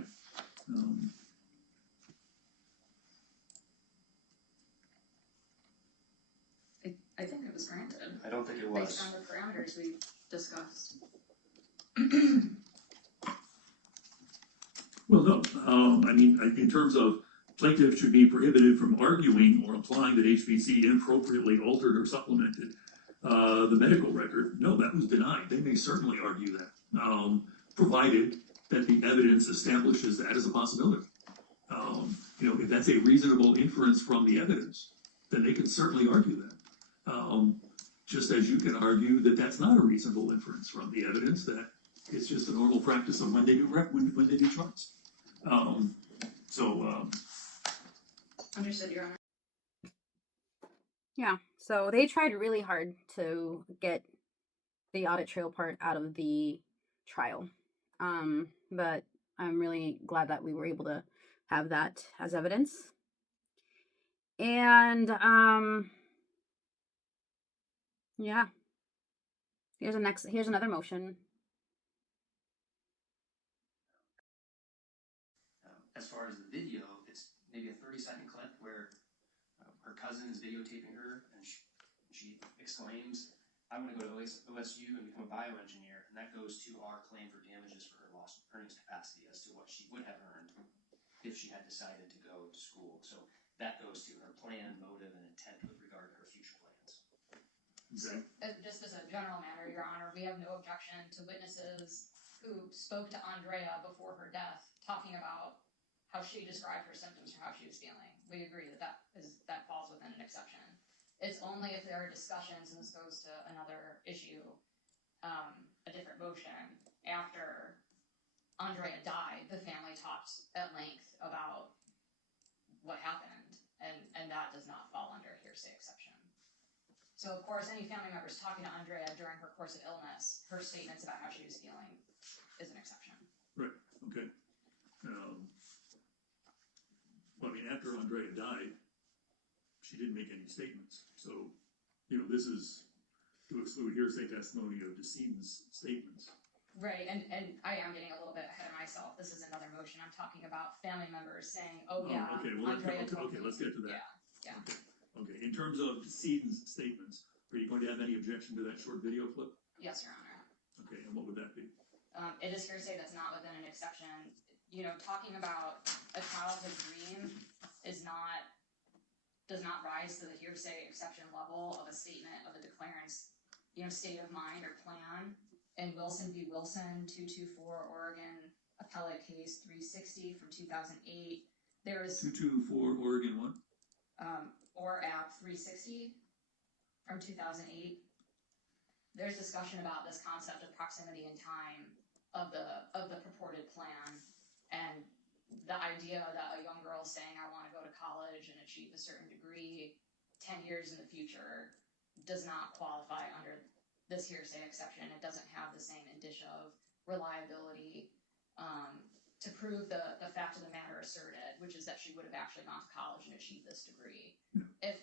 I think it was granted. I don't think it Based was. on the parameters we discussed. Well, no. I mean, in terms of plaintiff should be prohibited from arguing or implying that HBC inappropriately altered or supplemented the medical record. No, that was denied. They may certainly argue that, provided that the evidence establishes that as a possibility. If that's a reasonable inference from the evidence, then they can certainly argue that. Just as you can argue that that's not a reasonable inference from the evidence, that it's just a normal practice of when they do charts. Understood, Your Honor. Yeah, so they tried really hard to get the audit trail part out of the trial. But I'm really glad that we were able to have that as evidence. And yeah. Here's another motion. As far as the video, it's maybe a 30-second clip where her cousin is videotaping her, and she exclaims, "I want to go to OSU and become a bioengineer," and that goes to our claim for damages for her lost earnings capacity as to what she would have earned if she had decided to go to school. So that goes to her plan, motive, and intent with regard to her future plans. Okay. Just as a general matter, Your Honor, we have no objection to witnesses who spoke to Andrea before her death, talking about how she described her symptoms or how she was feeling. We agree that falls within an exception. It's only if there are discussions, and this goes to another issue, a different motion. After Andrea died, the family talked at length about what happened, and that does not fall under a hearsay exception. So, of course, any family members talking to Andrea during her course of illness, her statements about how she was feeling is an exception. Right. Okay. Well, I mean, after Andrea died, she didn't make any statements. So, this is to exclude hearsay testimony of decedent's statements. Right, and I am getting a little bit ahead of myself. This is another motion. I'm talking about family members saying, Okay, well, Andrea told me. let's get to that. Yeah. Okay. In terms of decedent's statements, are you going to have any objection to that short video clip? Yes, Your Honor. Okay, and what would that be? It is hearsay that's not within an exception. Talking about a childhood dream does not rise to the hearsay exception level of a statement of a declarant's, state of mind or plan. In Wilson v. Wilson, 224 Oregon Appellate Case 360 from 2008, there is 224 Oregon what? Or App 360 from 2008. There's discussion about this concept of proximity in time of the purported plan, and the idea that a young girl saying, "I want to go to college and achieve a certain degree 10 years in the future," does not qualify under this hearsay exception. It doesn't have the same indicia of reliability to prove the fact of the matter asserted, which is that she would have actually gone to college and achieved this degree. If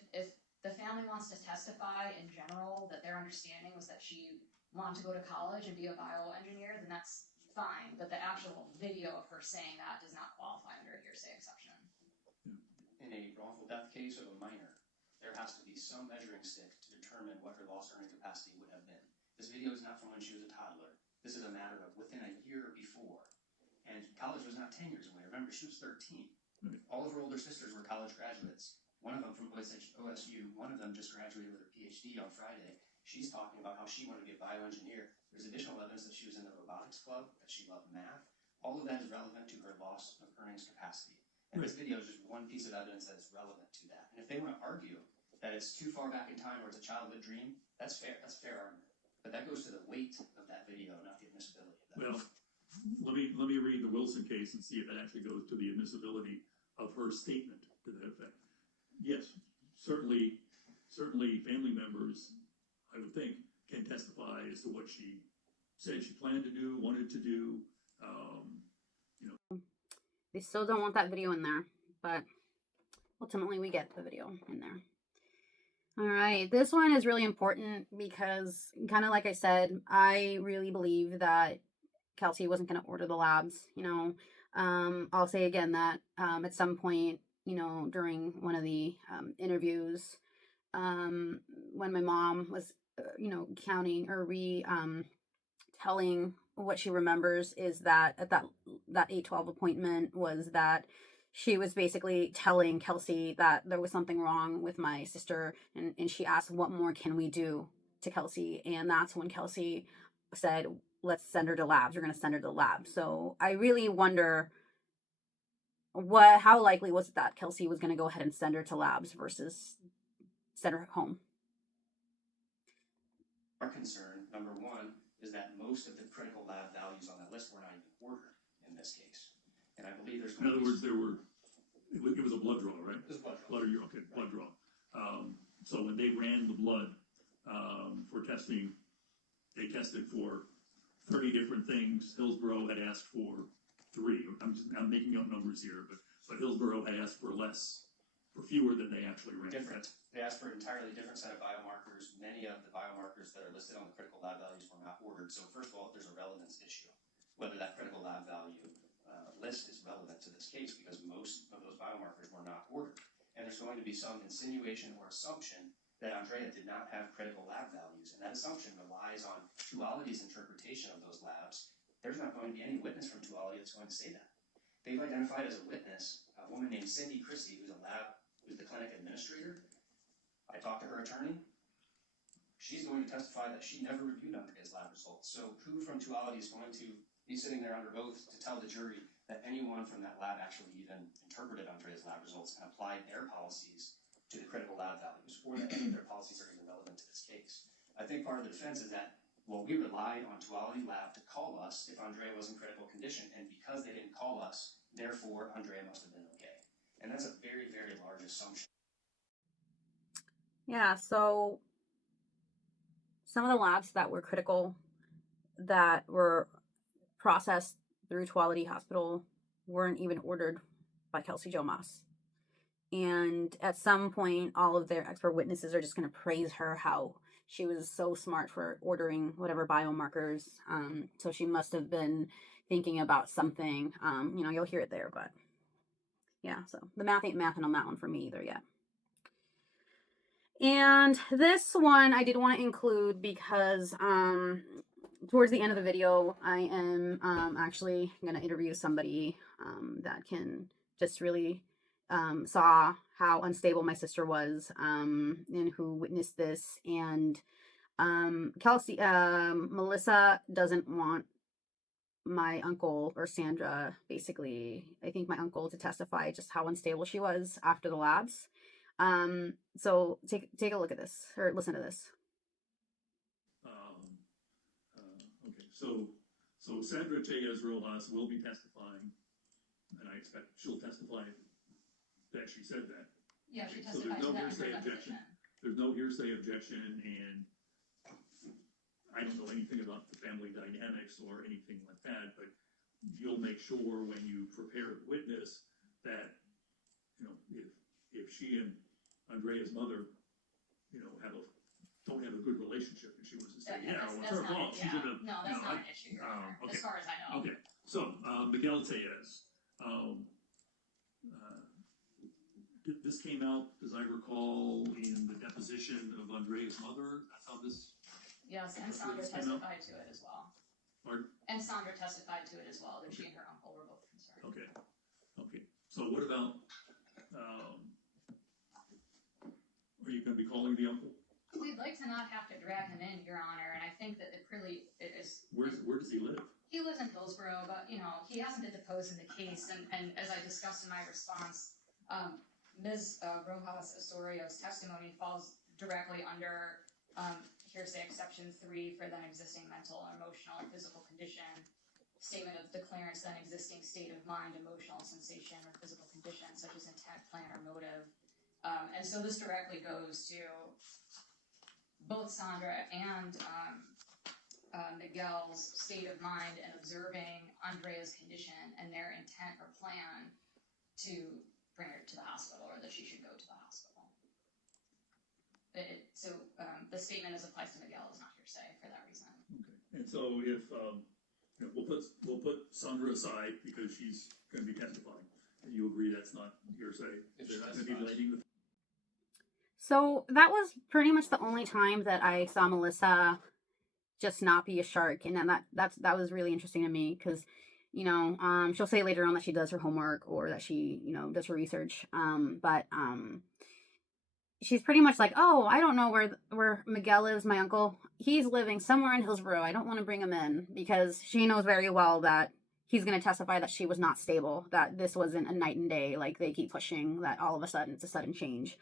the family wants to testify in general that their understanding was that she wanted to go to college and be a bioengineer, then that's fine, but the actual video of her saying that does not qualify under a hearsay exception. In a wrongful death case of a minor, there has to be some measuring stick to determine what her lost earning capacity would have been. This video is not from when she was a toddler. This is a matter of within a year before. And college was not 10 years away. Remember, she was 13. All of her older sisters were college graduates. One of them from OSU, one of them just graduated with her PhD on Friday. She's talking about how she wanted to be a bioengineer. There's additional evidence that she was in the robotics club, that she loved math. All of that is relevant to her loss of earnings capacity. And this video is just one piece of evidence that is relevant to that. And if they want to argue that it's too far back in time or it's a childhood dream, that's fair. That's a fair argument. But that goes to the weight of that video, not the admissibility of that. Well, let me read the Wilson case and see if it actually goes to the admissibility of her statement to that effect. Yes, certainly family members, I would think, can testify as to what she said she planned to do, wanted to do. They still don't want that video in there, but ultimately we get the video in there. All right, this one is really important because, kind of like I said, I really believe that Kelsey wasn't going to order the labs. I'll say again that at some point, during one of the interviews, when my mom was, counting or telling what she remembers is that at that 8/12 appointment was that she was basically telling Kelsey that there was something wrong with my sister, and she asked, what more can we do to Kelsey? And that's when Kelsey said, let's send her to labs. We're going to send her to labs. So I really wonder how likely was it that Kelsey was going to go ahead and send her to labs versus send her home? Our concern, number one, is that most of the critical lab values on that list were not even ordered in this case. And I believe there's In other words, it was a blood draw, right? It was blood draw. Blood draw. So when they ran the blood for testing, they tested for 30 different things. Hillsborough had asked for 3. I'm making up numbers here, but Hillsborough had asked for fewer than they actually ran. Different. They asked for an entirely different set of biomarkers. Many of the biomarkers that are listed on the critical lab values were not ordered. So first of all, there's a relevance issue, whether that critical lab value list is relevant to this case, because most of those biomarkers were not ordered. And there's going to be some insinuation or assumption that Andrea did not have critical lab values, and that assumption relies on Tuality's interpretation of those labs. There's not going to be any witness from Tuality that's going to say that. They've identified as a witness a woman named Cindy Christie, who's the clinic administrator. I talked to her attorney. She's going to testify that she never reviewed Andrea's lab results. So who from Tuality is going to be sitting there under oath to tell the jury that anyone from that lab actually even interpreted Andrea's lab results and applied their policies to the critical lab values, or that any of their policies are even relevant to this case? I think part of the defense is that, well, we relied on Tuality Lab to call us if Andrea was in critical condition, and because they didn't call us, therefore Andrea must have been okay. And that's a very, very large assumption. Yeah, so some of the labs that were critical, that were processed through Tuality Hospital, weren't even ordered by Kelsey Jo Moss. And at some point, all of their expert witnesses are just going to praise her, how she was so smart for ordering whatever biomarkers. So she must have been thinking about something. You'll hear it there, but yeah, so the math ain't mathing on that one for me either yet. And this one I did want to include because towards the end of the video, I am actually going to interview somebody that can just really saw how unstable my sister was and who witnessed this. And Melissa doesn't want my uncle or Sandra, basically, I think my uncle, to testify just how unstable she was after the labs. So take a look at this, or listen to this. Okay, so Sandra Tellez Rojas will be testifying, and I expect she'll testify that she said that. Yeah, she So testified there's no to that in her hearsay objection. deposition. There's no hearsay objection, and I don't know anything about the family dynamics or anything like that, but you'll make sure when you prepare the witness that, if she and Andrea's mother, have don't have a good relationship, and she wants to say, Yeah, yeah, well, it's that's her not, fault. She yeah. should have. No, that's not an issue, Your Honor, okay. as far as I know. Okay, so Miguel Tellez, this came out, as I recall, in the deposition of Andrea's mother. That's how this. Yes, and That's Sandra what this came out? testified to it as well. Pardon? And Sandra testified to it as well, that she and her uncle were both concerned. Okay. Okay. So what about? Are you going to be calling the uncle? We'd like to not have to drag him in, Your Honor, and I think that it really is. Where does he live? He lives in Hillsborough, but he hasn't been deposed in the case, and as I discussed in my response, Ms. Rojas Osorio's testimony falls directly under hearsay exception 3 for then existing mental, emotional, or physical condition, statement of declarant's then existing state of mind, emotional sensation, or physical condition, such as intent, plan, or motive. And so this directly goes to both Sandra and Miguel's state of mind and observing Andrea's condition and their intent or plan to bring her to the hospital, or that she should go to the hospital. So the statement as applies to Miguel is not hearsay for that reason. Okay. And so if we'll put Sandra aside because she's going to be testifying, and you agree that's not hearsay. They're not going to be relating the. So that was pretty much the only time that I saw Melissa just not be a shark, and that was really interesting to me because, she'll say later on that she does her homework or that she, does her research. But she's pretty much like, oh, I don't know where Miguel is, my uncle. He's living somewhere in Hillsborough. I don't want to bring him in because she knows very well that he's going to testify that she was not stable, that this wasn't a night and day like they keep pushing, that all of a sudden it's a sudden change.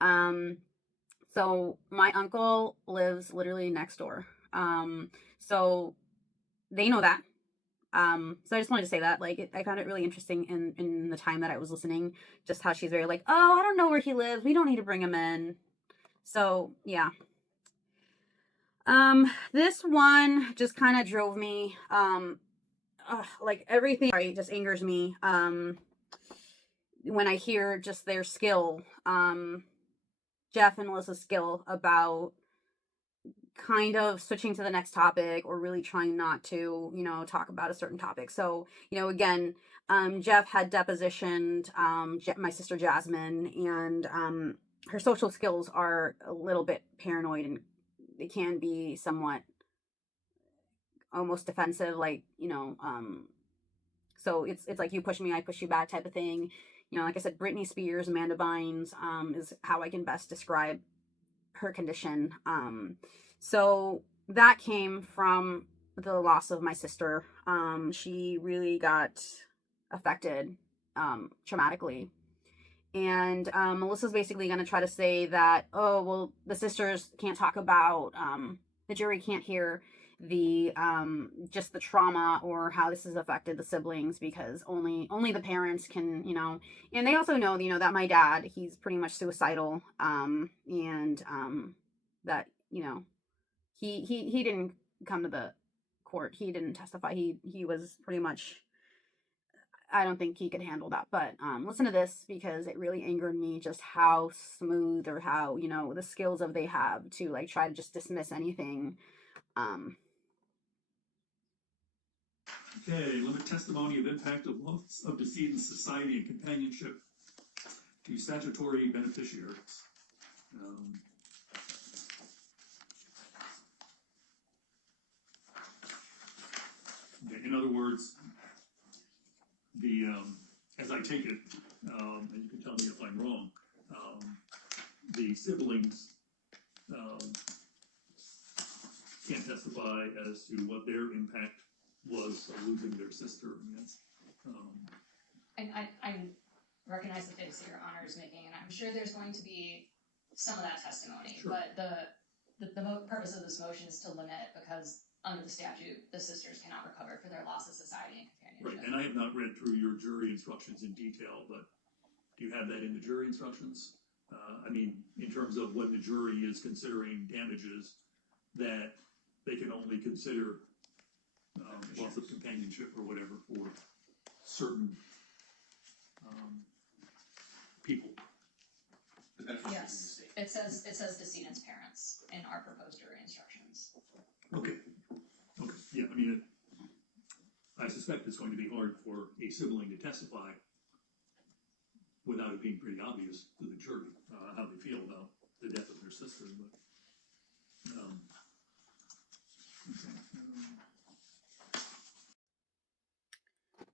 So my uncle lives literally next door. So they know that. So I just wanted to say that, I found it really interesting in the time that I was listening, just how she's very like, oh, I don't know where he lives. We don't need to bring him in. So yeah. This one just kind of drove me, everything just angers me. When I hear just their skill, Jeff and Melissa's skill about kind of switching to the next topic or really trying not to, talk about a certain topic. So, again, Jeff had depositioned my sister Jasmine, and her social skills are a little bit paranoid, and they can be somewhat almost defensive, so it's like you push me, I push you back type of thing. Like I said, Britney Spears, Amanda Bynes, is how I can best describe her condition. So that came from the loss of my sister. She really got affected traumatically. And Melissa's basically going to try to say that, oh, well, the sisters can't talk about, the jury can't hear the just the trauma or how this has affected the siblings because only the parents can, and they also know, that my dad, he's pretty much suicidal, and that, he didn't come to the court, he didn't testify, he was pretty much, I don't think he could handle that. But listen to this because it really angered me just how smooth, or how, the skills of they have to try to just dismiss anything. Okay, limit testimony of impact of loss of decedent society and companionship to statutory beneficiaries. Okay, in other words, as I take it, and you can tell me if I'm wrong, the siblings can't testify as to what their impact was of losing their sister. And I recognize the face that Your Honor is making, and I'm sure there's going to be some of that testimony. Sure. But the purpose of this motion is to limit, because under the statute, the sisters cannot recover for their loss of society and companionship. Right, and I have not read through your jury instructions in detail, but do you have that in the jury instructions? In terms of when the jury is considering damages, that they can only consider loss of companionship or whatever for certain people. The beneficiaries Yes. of the state. It says decedent's parents in our proposed jury instructions. Okay. Okay. Yeah, I mean, I suspect it's going to be hard for a sibling to testify without it being pretty obvious to the jury how they feel about the death of their sister. But okay.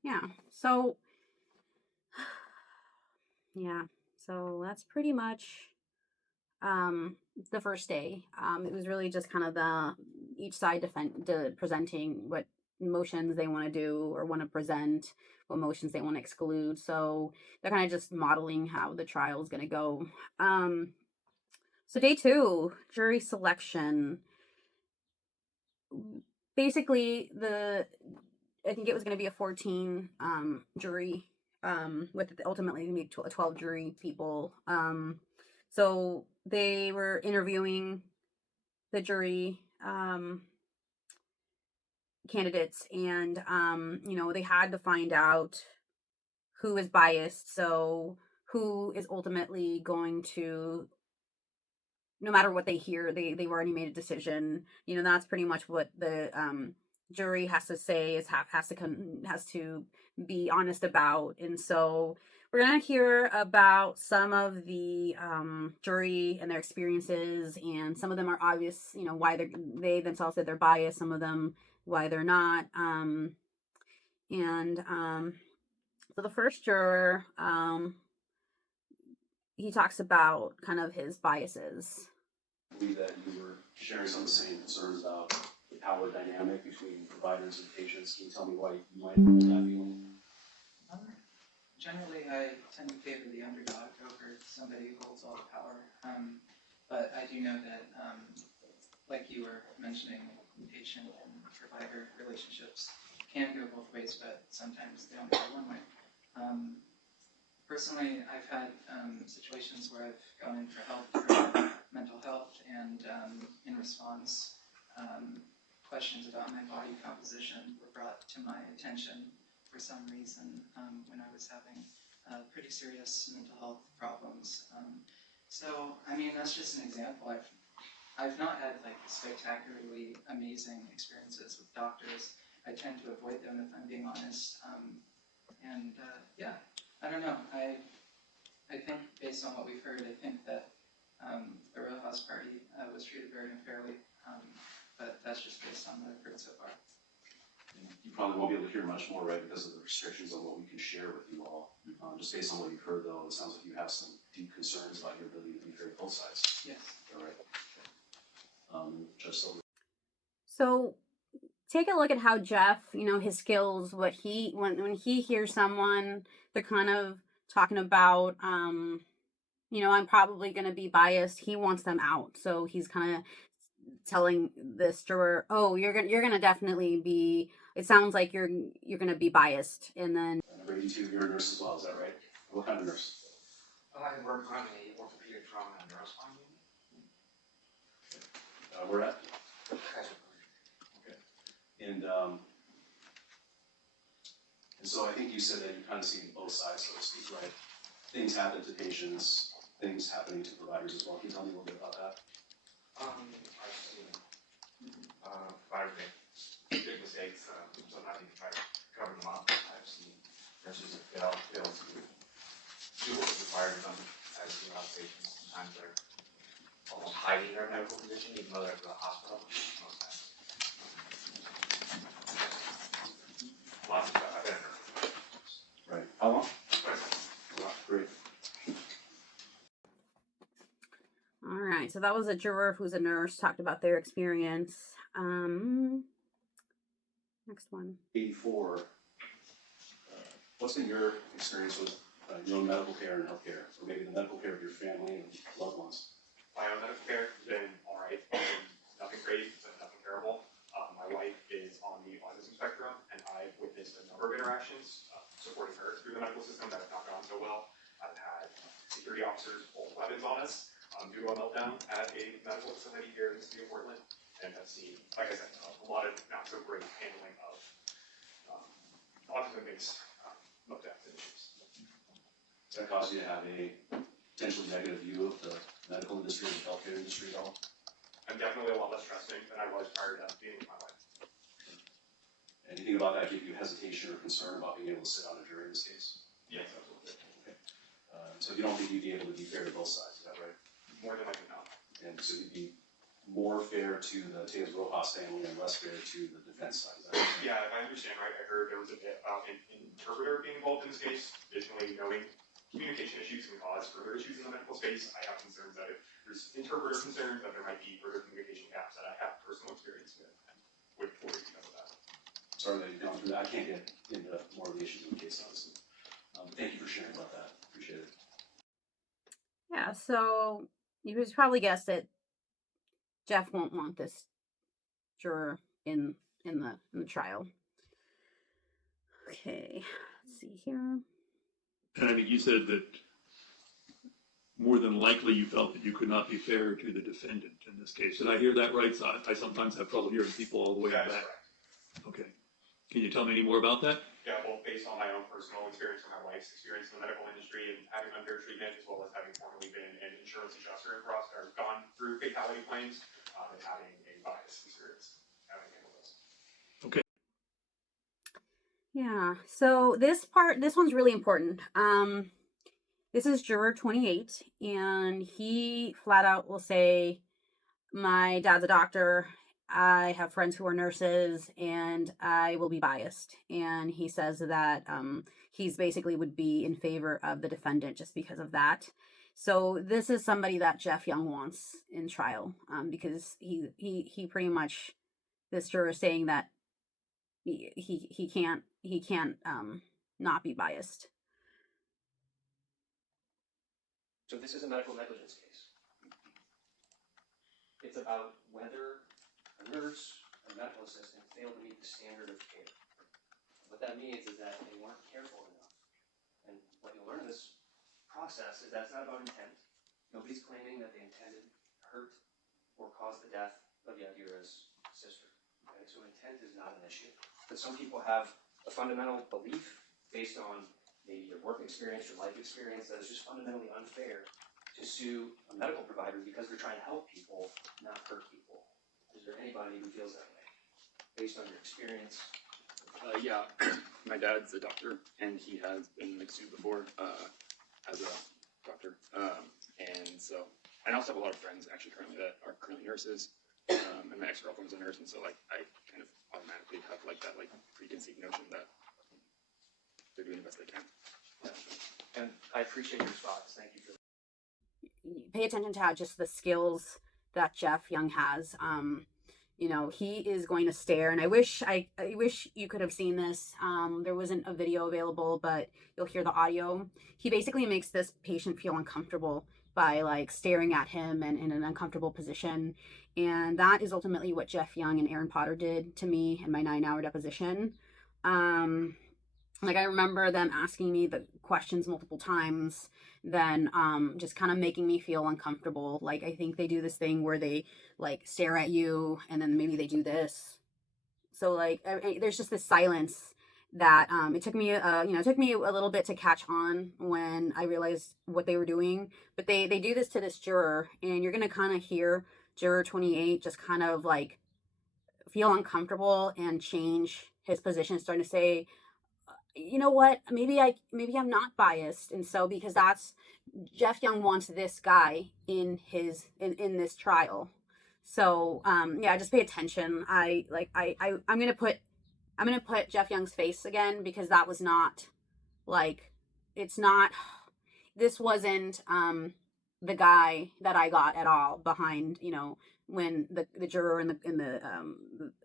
Yeah. So yeah. So that's pretty much the first day. It was really just kind of each side presenting what motions they want to do or want to present, what motions they want to exclude. So they're kind of just modeling how the trial is going to go. So day 2, jury selection. Basically, I think it was going to be a 14 jury with ultimately going to be 12 jury people. So they were interviewing the jury candidates, and they had to find out who is biased. So who is ultimately going to, no matter what they hear, they've already made a decision. That's pretty much what the jury has to say, has to be honest about. And so we're gonna hear about some of the jury and their experiences, and some of them are obvious, why they themselves said they're biased, some of them why they're not. So the first juror, he talks about kind of his biases. I believe that you were sharing some of the same concerns about the power dynamic between providers and patients. Can you tell me why you might hold that feeling? Generally, I tend to favor the underdog over somebody who holds all the power. But I do know that, like you were mentioning, patient and provider relationships can go both ways, but sometimes they only go one way. Personally, I've had situations where I've gone in for help for mental health, and in response, questions about my body composition were brought to my attention for some reason when I was having pretty serious mental health problems. So, I mean, that's just an example. I've not had like spectacularly amazing experiences with doctors. I tend to avoid them if I'm being honest. Yeah, I don't know. I think based on what we've heard, I think that the Rojas party was treated very unfairly. But that's just based on what I've heard so far. You probably won't be able to hear much more, right, because of the restrictions on what we can share with you all. Just based on what you've heard, though, it sounds like you have some deep concerns about your ability to be fair both sides. Yes. All right. Judge Silver. So take a look at how Jeff, his skills, when he hears someone, they're kind of talking about, I'm probably going to be biased. He wants them out. So he's kind of telling this juror, oh, you're going to definitely be, it sounds like you're going to be biased. And then Number 82, you're a nurse as well, is that right? What kind of nurse? I work on a orthopedic trauma and neurospine unit. Where at? Okay. And so I think you said that you've kind of seen both sides, so to speak, right? Things happen to patients, things happening to providers as well. Can you tell me a little bit about that? I've seen providers make big mistakes, so I think to try to cover them up. I've seen nurses that fail to do what was required of them. I've seen a lot of patients sometimes they're almost hiding their medical condition, even though they're at the hospital most times. Lots of stuff. I've been there. Right. How long? Great. all right, so that was a juror who's a nurse, talked about their experience. Next one. 84. What's been your experience with your own medical care and healthcare, or maybe the medical care of your family and loved ones? My own medical care has been all right. Nothing great, but nothing terrible. My wife is on the autism spectrum, and I've witnessed a number of interactions supporting her through the medical system that have not gone so well. I've had security officers pull weapons on us due to a meltdown at a medical facility here in the city of Portland, and have seen, like I said, a lot of not so great handling of autism-based meltdowns and issues. Does that cause you to have a potentially negative view of the medical industry and the healthcare industry at all? I'm definitely a lot less trusting than I was prior to being in my life. Anything about that give you hesitation or concern about being able to sit on a jury in this case? Yes, absolutely. Okay. So you don't think you'd be able to be fair to both sides, is that right? More than likely not. And so you'd be more fair to the Tejas Rojas family and less fair to the defense side, is that right? Yeah, if I understand right, I heard there was a bit about an interpreter being involved in this case. Additionally, knowing communication issues can cause further issues in the medical space, I have concerns that if there's interpreter concerns, that there might be further communication gaps that I have personal experience with and would worry because of that. Sorry that you've gone through that. I can't get into more of the issues in the case, honestly. But thank you for sharing about that. Appreciate it. Yeah, so you could probably guess that Jeff won't want this juror in the trial. Okay, let's see here. And I think you said that more than likely you felt that you could not be fair to the defendant in this case. Did I hear that right? So I sometimes have trouble hearing people all the way That is back. correct. Okay. Can you tell me any more about that? Yeah, well, based on my own personal experience from my wife's experience in the medical industry and having unfair treatment, as well as having formerly been an insurance adjuster and gone through fatality claims, and having a biased experience having handled this. Yeah, so this one's really important. This is juror 28, and he flat out will say, my dad's a doctor, I have friends who are nurses, and I will be biased. And he says that he's basically would be in favor of the defendant just because of that. So this is somebody that Jeff Young wants in trial, because he pretty much, this juror is saying that he can't not be biased. So this is a medical negligence case. It's about whether a nurse or medical assistant failed to meet the standard of care. What that means is that they weren't careful enough. And what you'll learn in this process is that's not about intent. Nobody's claiming that they intended to hurt or cause the death of Yadira's sister. Okay? So intent is not an issue. But some people have a fundamental belief based on maybe your work experience, your life experience, that is just fundamentally unfair to sue a medical provider because they're trying to help people, not hurt people. Is there anybody who feels that way, based on your experience? Yeah, my dad's a doctor, and he has been sued before as a doctor. And I also have a lot of friends actually currently that are currently nurses, and my ex-girlfriend's a nurse, and so like I kind of automatically have like that like preconceived notion that they're doing the best they can. Yeah. And I appreciate your response. Thank you for that. Pay attention to how just the skills that Jeff Young has. He is going to stare, and I wish you could have seen this. There wasn't a video available, but you'll hear the audio. He basically makes this patient feel uncomfortable by like staring at him and in an uncomfortable position. And that is ultimately what Jeff Young and Aaron Potter did to me in my 9-hour deposition. Like I remember them asking me the questions multiple times, then just kind of making me feel uncomfortable. Like I think they do this thing where they like stare at you and then maybe they do this. So like there's just this silence that it took me a little bit to catch on when I realized what they were doing. But they do this to this juror, and you're gonna kind of hear juror 28 just kind of like feel uncomfortable and change his position, starting to say, you know what, maybe I'm not biased. And so because that's Jeff Young wants this guy in this trial. So yeah, just pay attention. I'm gonna put Jeff Young's face again, because that was not like, this wasn't the guy that I got at all behind, when the juror and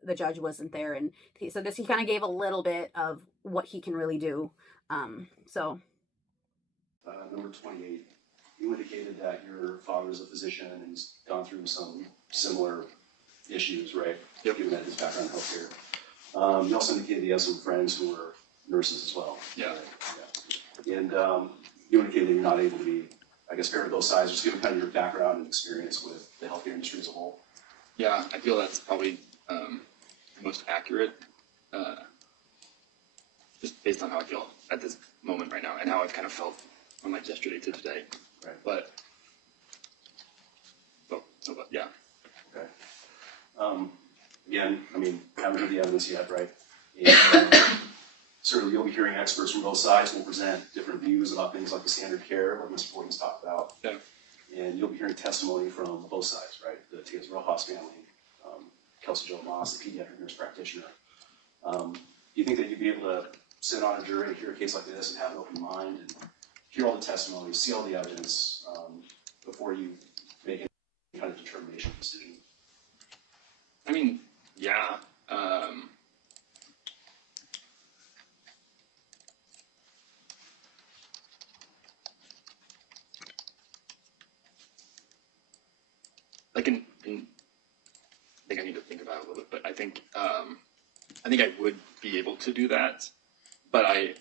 the judge wasn't there. And he kind of gave a little bit of what he can really do. Number 28, you indicated that your father is a physician and he's gone through some similar issues, right? Yep. Given that his background in healthcare. You also indicated he has some friends who are nurses as well. Yeah. Right? Yeah. And you indicated that you're not able to be, I guess, fair to both sides, just given kind of your background and experience with the healthcare industry as a whole. Yeah, I feel that's probably most accurate, just based on how I feel at this moment right now and how I've kind of felt from like yesterday to today. Right. But yeah. Okay. Again, I mean, haven't heard the evidence yet, right? And, certainly you'll be hearing experts from both sides will present different views about things like the standard care, like Mr. Boyden's talked about. Yeah. And you'll be hearing testimony from both sides, right? The Tias Rojas family, Kelsey Jo Moss, the pediatric nurse practitioner. Do you think that you'd be able to sit on a jury to hear a case like this and have an open mind and hear all the testimony, see all the evidence before you make any kind of determination or decision? I mean, yeah. Like I think I need to think about it a little bit, but I think I would be able to do that, but I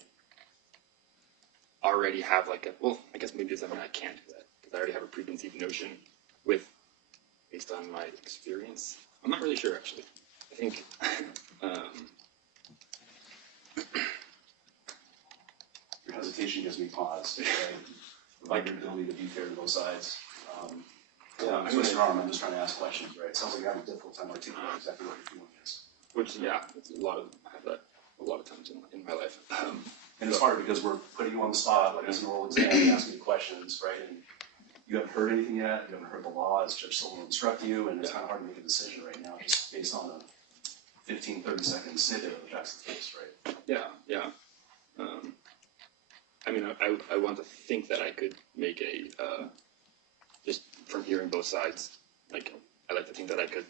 already have I guess maybe I can't do that because I already have a preconceived notion based on my experience. I'm not really sure actually. I think Your hesitation gives me pause, right? Your ability to be fair to both sides. I'm just trying to ask questions, right? It sounds like you're having a difficult time articulating exactly what your feeling is. which it's I have that a lot of times in my life. And it's hard because we're putting you on the spot, like it's an oral exam, asking you questions, right? And you haven't heard anything yet, you haven't heard the law, as Judge Silver will instruct you, and it's kind of hard to make a decision right now just based on a 15, 30-second snippet of the facts of the case, right? Yeah. I mean, I want to think that I could make just from hearing both sides, I like to think that I could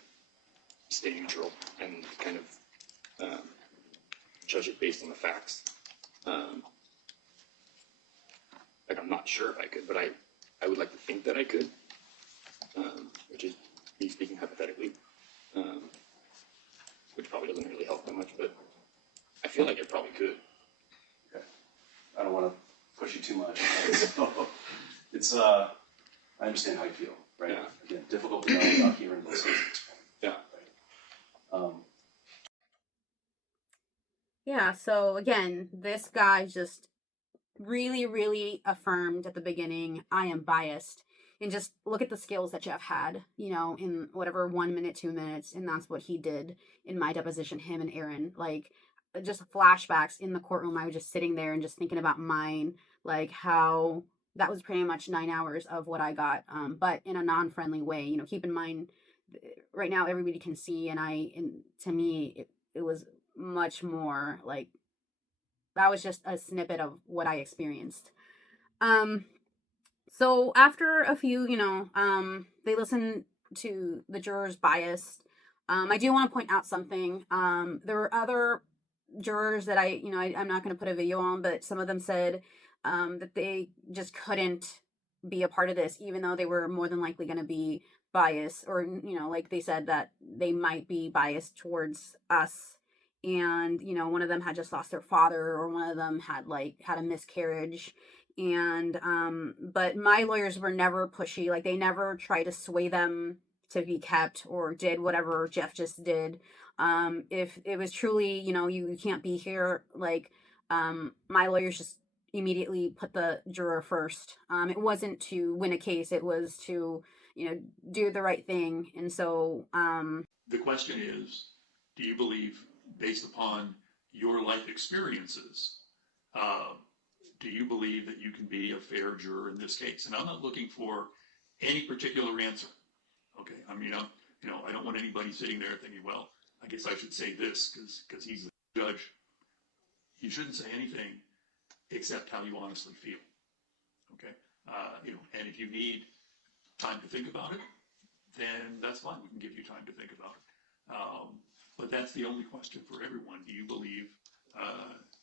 stay neutral and kind of judge it based on the facts. I'm not sure if I could, but I would like to think that I could, which is me speaking hypothetically, which probably doesn't really help that much, but I feel like I probably could. Okay. I don't want to push you too much. It's, I understand how you feel, right? Yeah. Again, difficult to know without hearing both sides at this point. Yeah. Right? Yeah, so again, this guy just really, really affirmed at the beginning, I am biased. And just look at the skills that Jeff had, in whatever 1 minute, 2 minutes. And that's what he did in my deposition, him and Aaron. Just flashbacks in the courtroom. I was just sitting there and just thinking about mine, how that was pretty much 9 hours of what I got, but in a non-friendly way. Keep in mind, right now everybody can see, and to me, it was much more that was just a snippet of what I experienced. So after a few, they listened to the jurors' bias. I do want to point out something. There were other jurors that I'm not going to put a video on, but some of them said that they just couldn't be a part of this, even though they were more than likely going to be biased, or they said that they might be biased towards us. And one of them had just lost their father, or one of them had a miscarriage. And but my lawyers were never pushy. They never tried to sway them to be kept, or did whatever Jeff just did. If it was truly, you can't be here, my lawyers just immediately put the juror first. It wasn't to win a case, it was to do the right thing. And so The question is, do you believe, based upon your life experiences, do you believe that you can be a fair juror in this case? And I'm not looking for any particular answer. Okay, I mean, I don't want anybody sitting there thinking, well, I guess I should say this because he's the judge. You shouldn't say anything except how you honestly feel. Okay, and if you need time to think about it, then that's fine. We can give you time to think about it. But that's the only question for everyone. Do you believe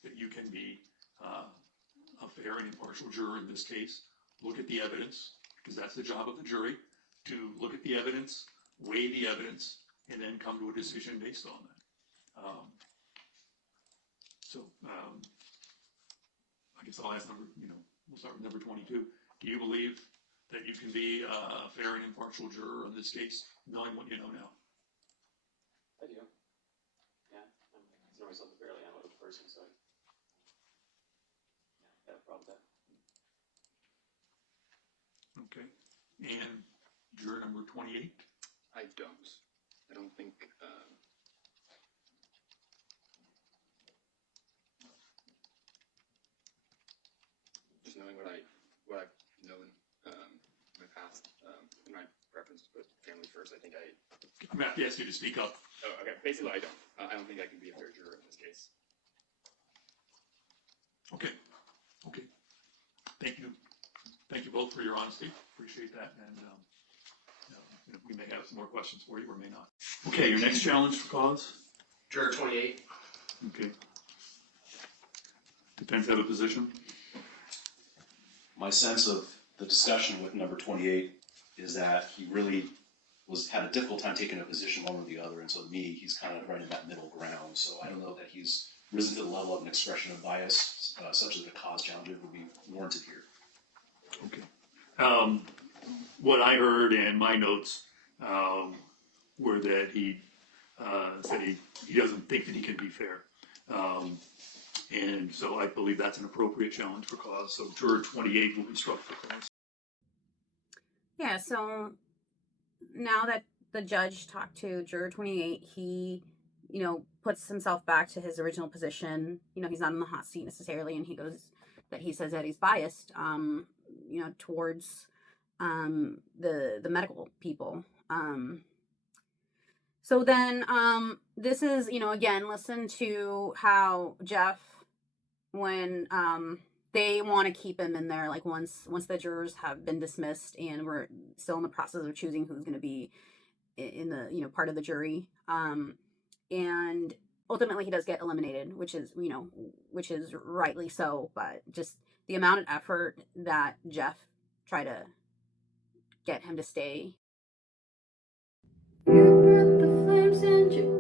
that you can be a fair and impartial juror in this case? Look at the evidence, because that's the job of the jury, to look at the evidence, weigh the evidence, and then come to a decision based on that. I guess I'll ask we'll start with number 22. Do you believe that you can be a fair and impartial juror in this case, knowing what you know now? I do. Yeah, I consider myself a fairly analytical person, so I have a problem with that. Okay. And juror number 28? I don't think, just knowing what I've known, in my past, in my preference to put family first, I think I'm going to have to ask you to speak up. oh, okay, basically I don't think I can be a fair juror in this case. Okay. Okay. Thank you. Thank you both for your honesty. Appreciate that. And we may have some more questions for you or may not. Okay, your next challenge for cause? Juror 28. Okay. Defense have a position? My sense of the discussion with number 28 is that he really had a difficult time taking a position one or the other, and so to me, he's kind of right in that middle ground. So I don't know that he's risen to the level of an expression of bias such that a cause challenge would be warranted here. Okay. What I heard and my notes were that he said he doesn't think that he can be fair. And so I believe that's an appropriate challenge for cause. So juror 28 will be struck for cause. Yeah, so now that the judge talked to juror 28, he, puts himself back to his original position. He's not in the hot seat necessarily, and he says that he's biased, towards the medical people. So then this is, again, listen to how Jeff, when they want to keep him in there, like once the jurors have been dismissed and we're still in the process of choosing who's going to be in the part of the jury, and ultimately he does get eliminated, which is rightly so. But just the amount of effort that Jeff tried to get him to stay. You brought the flames and you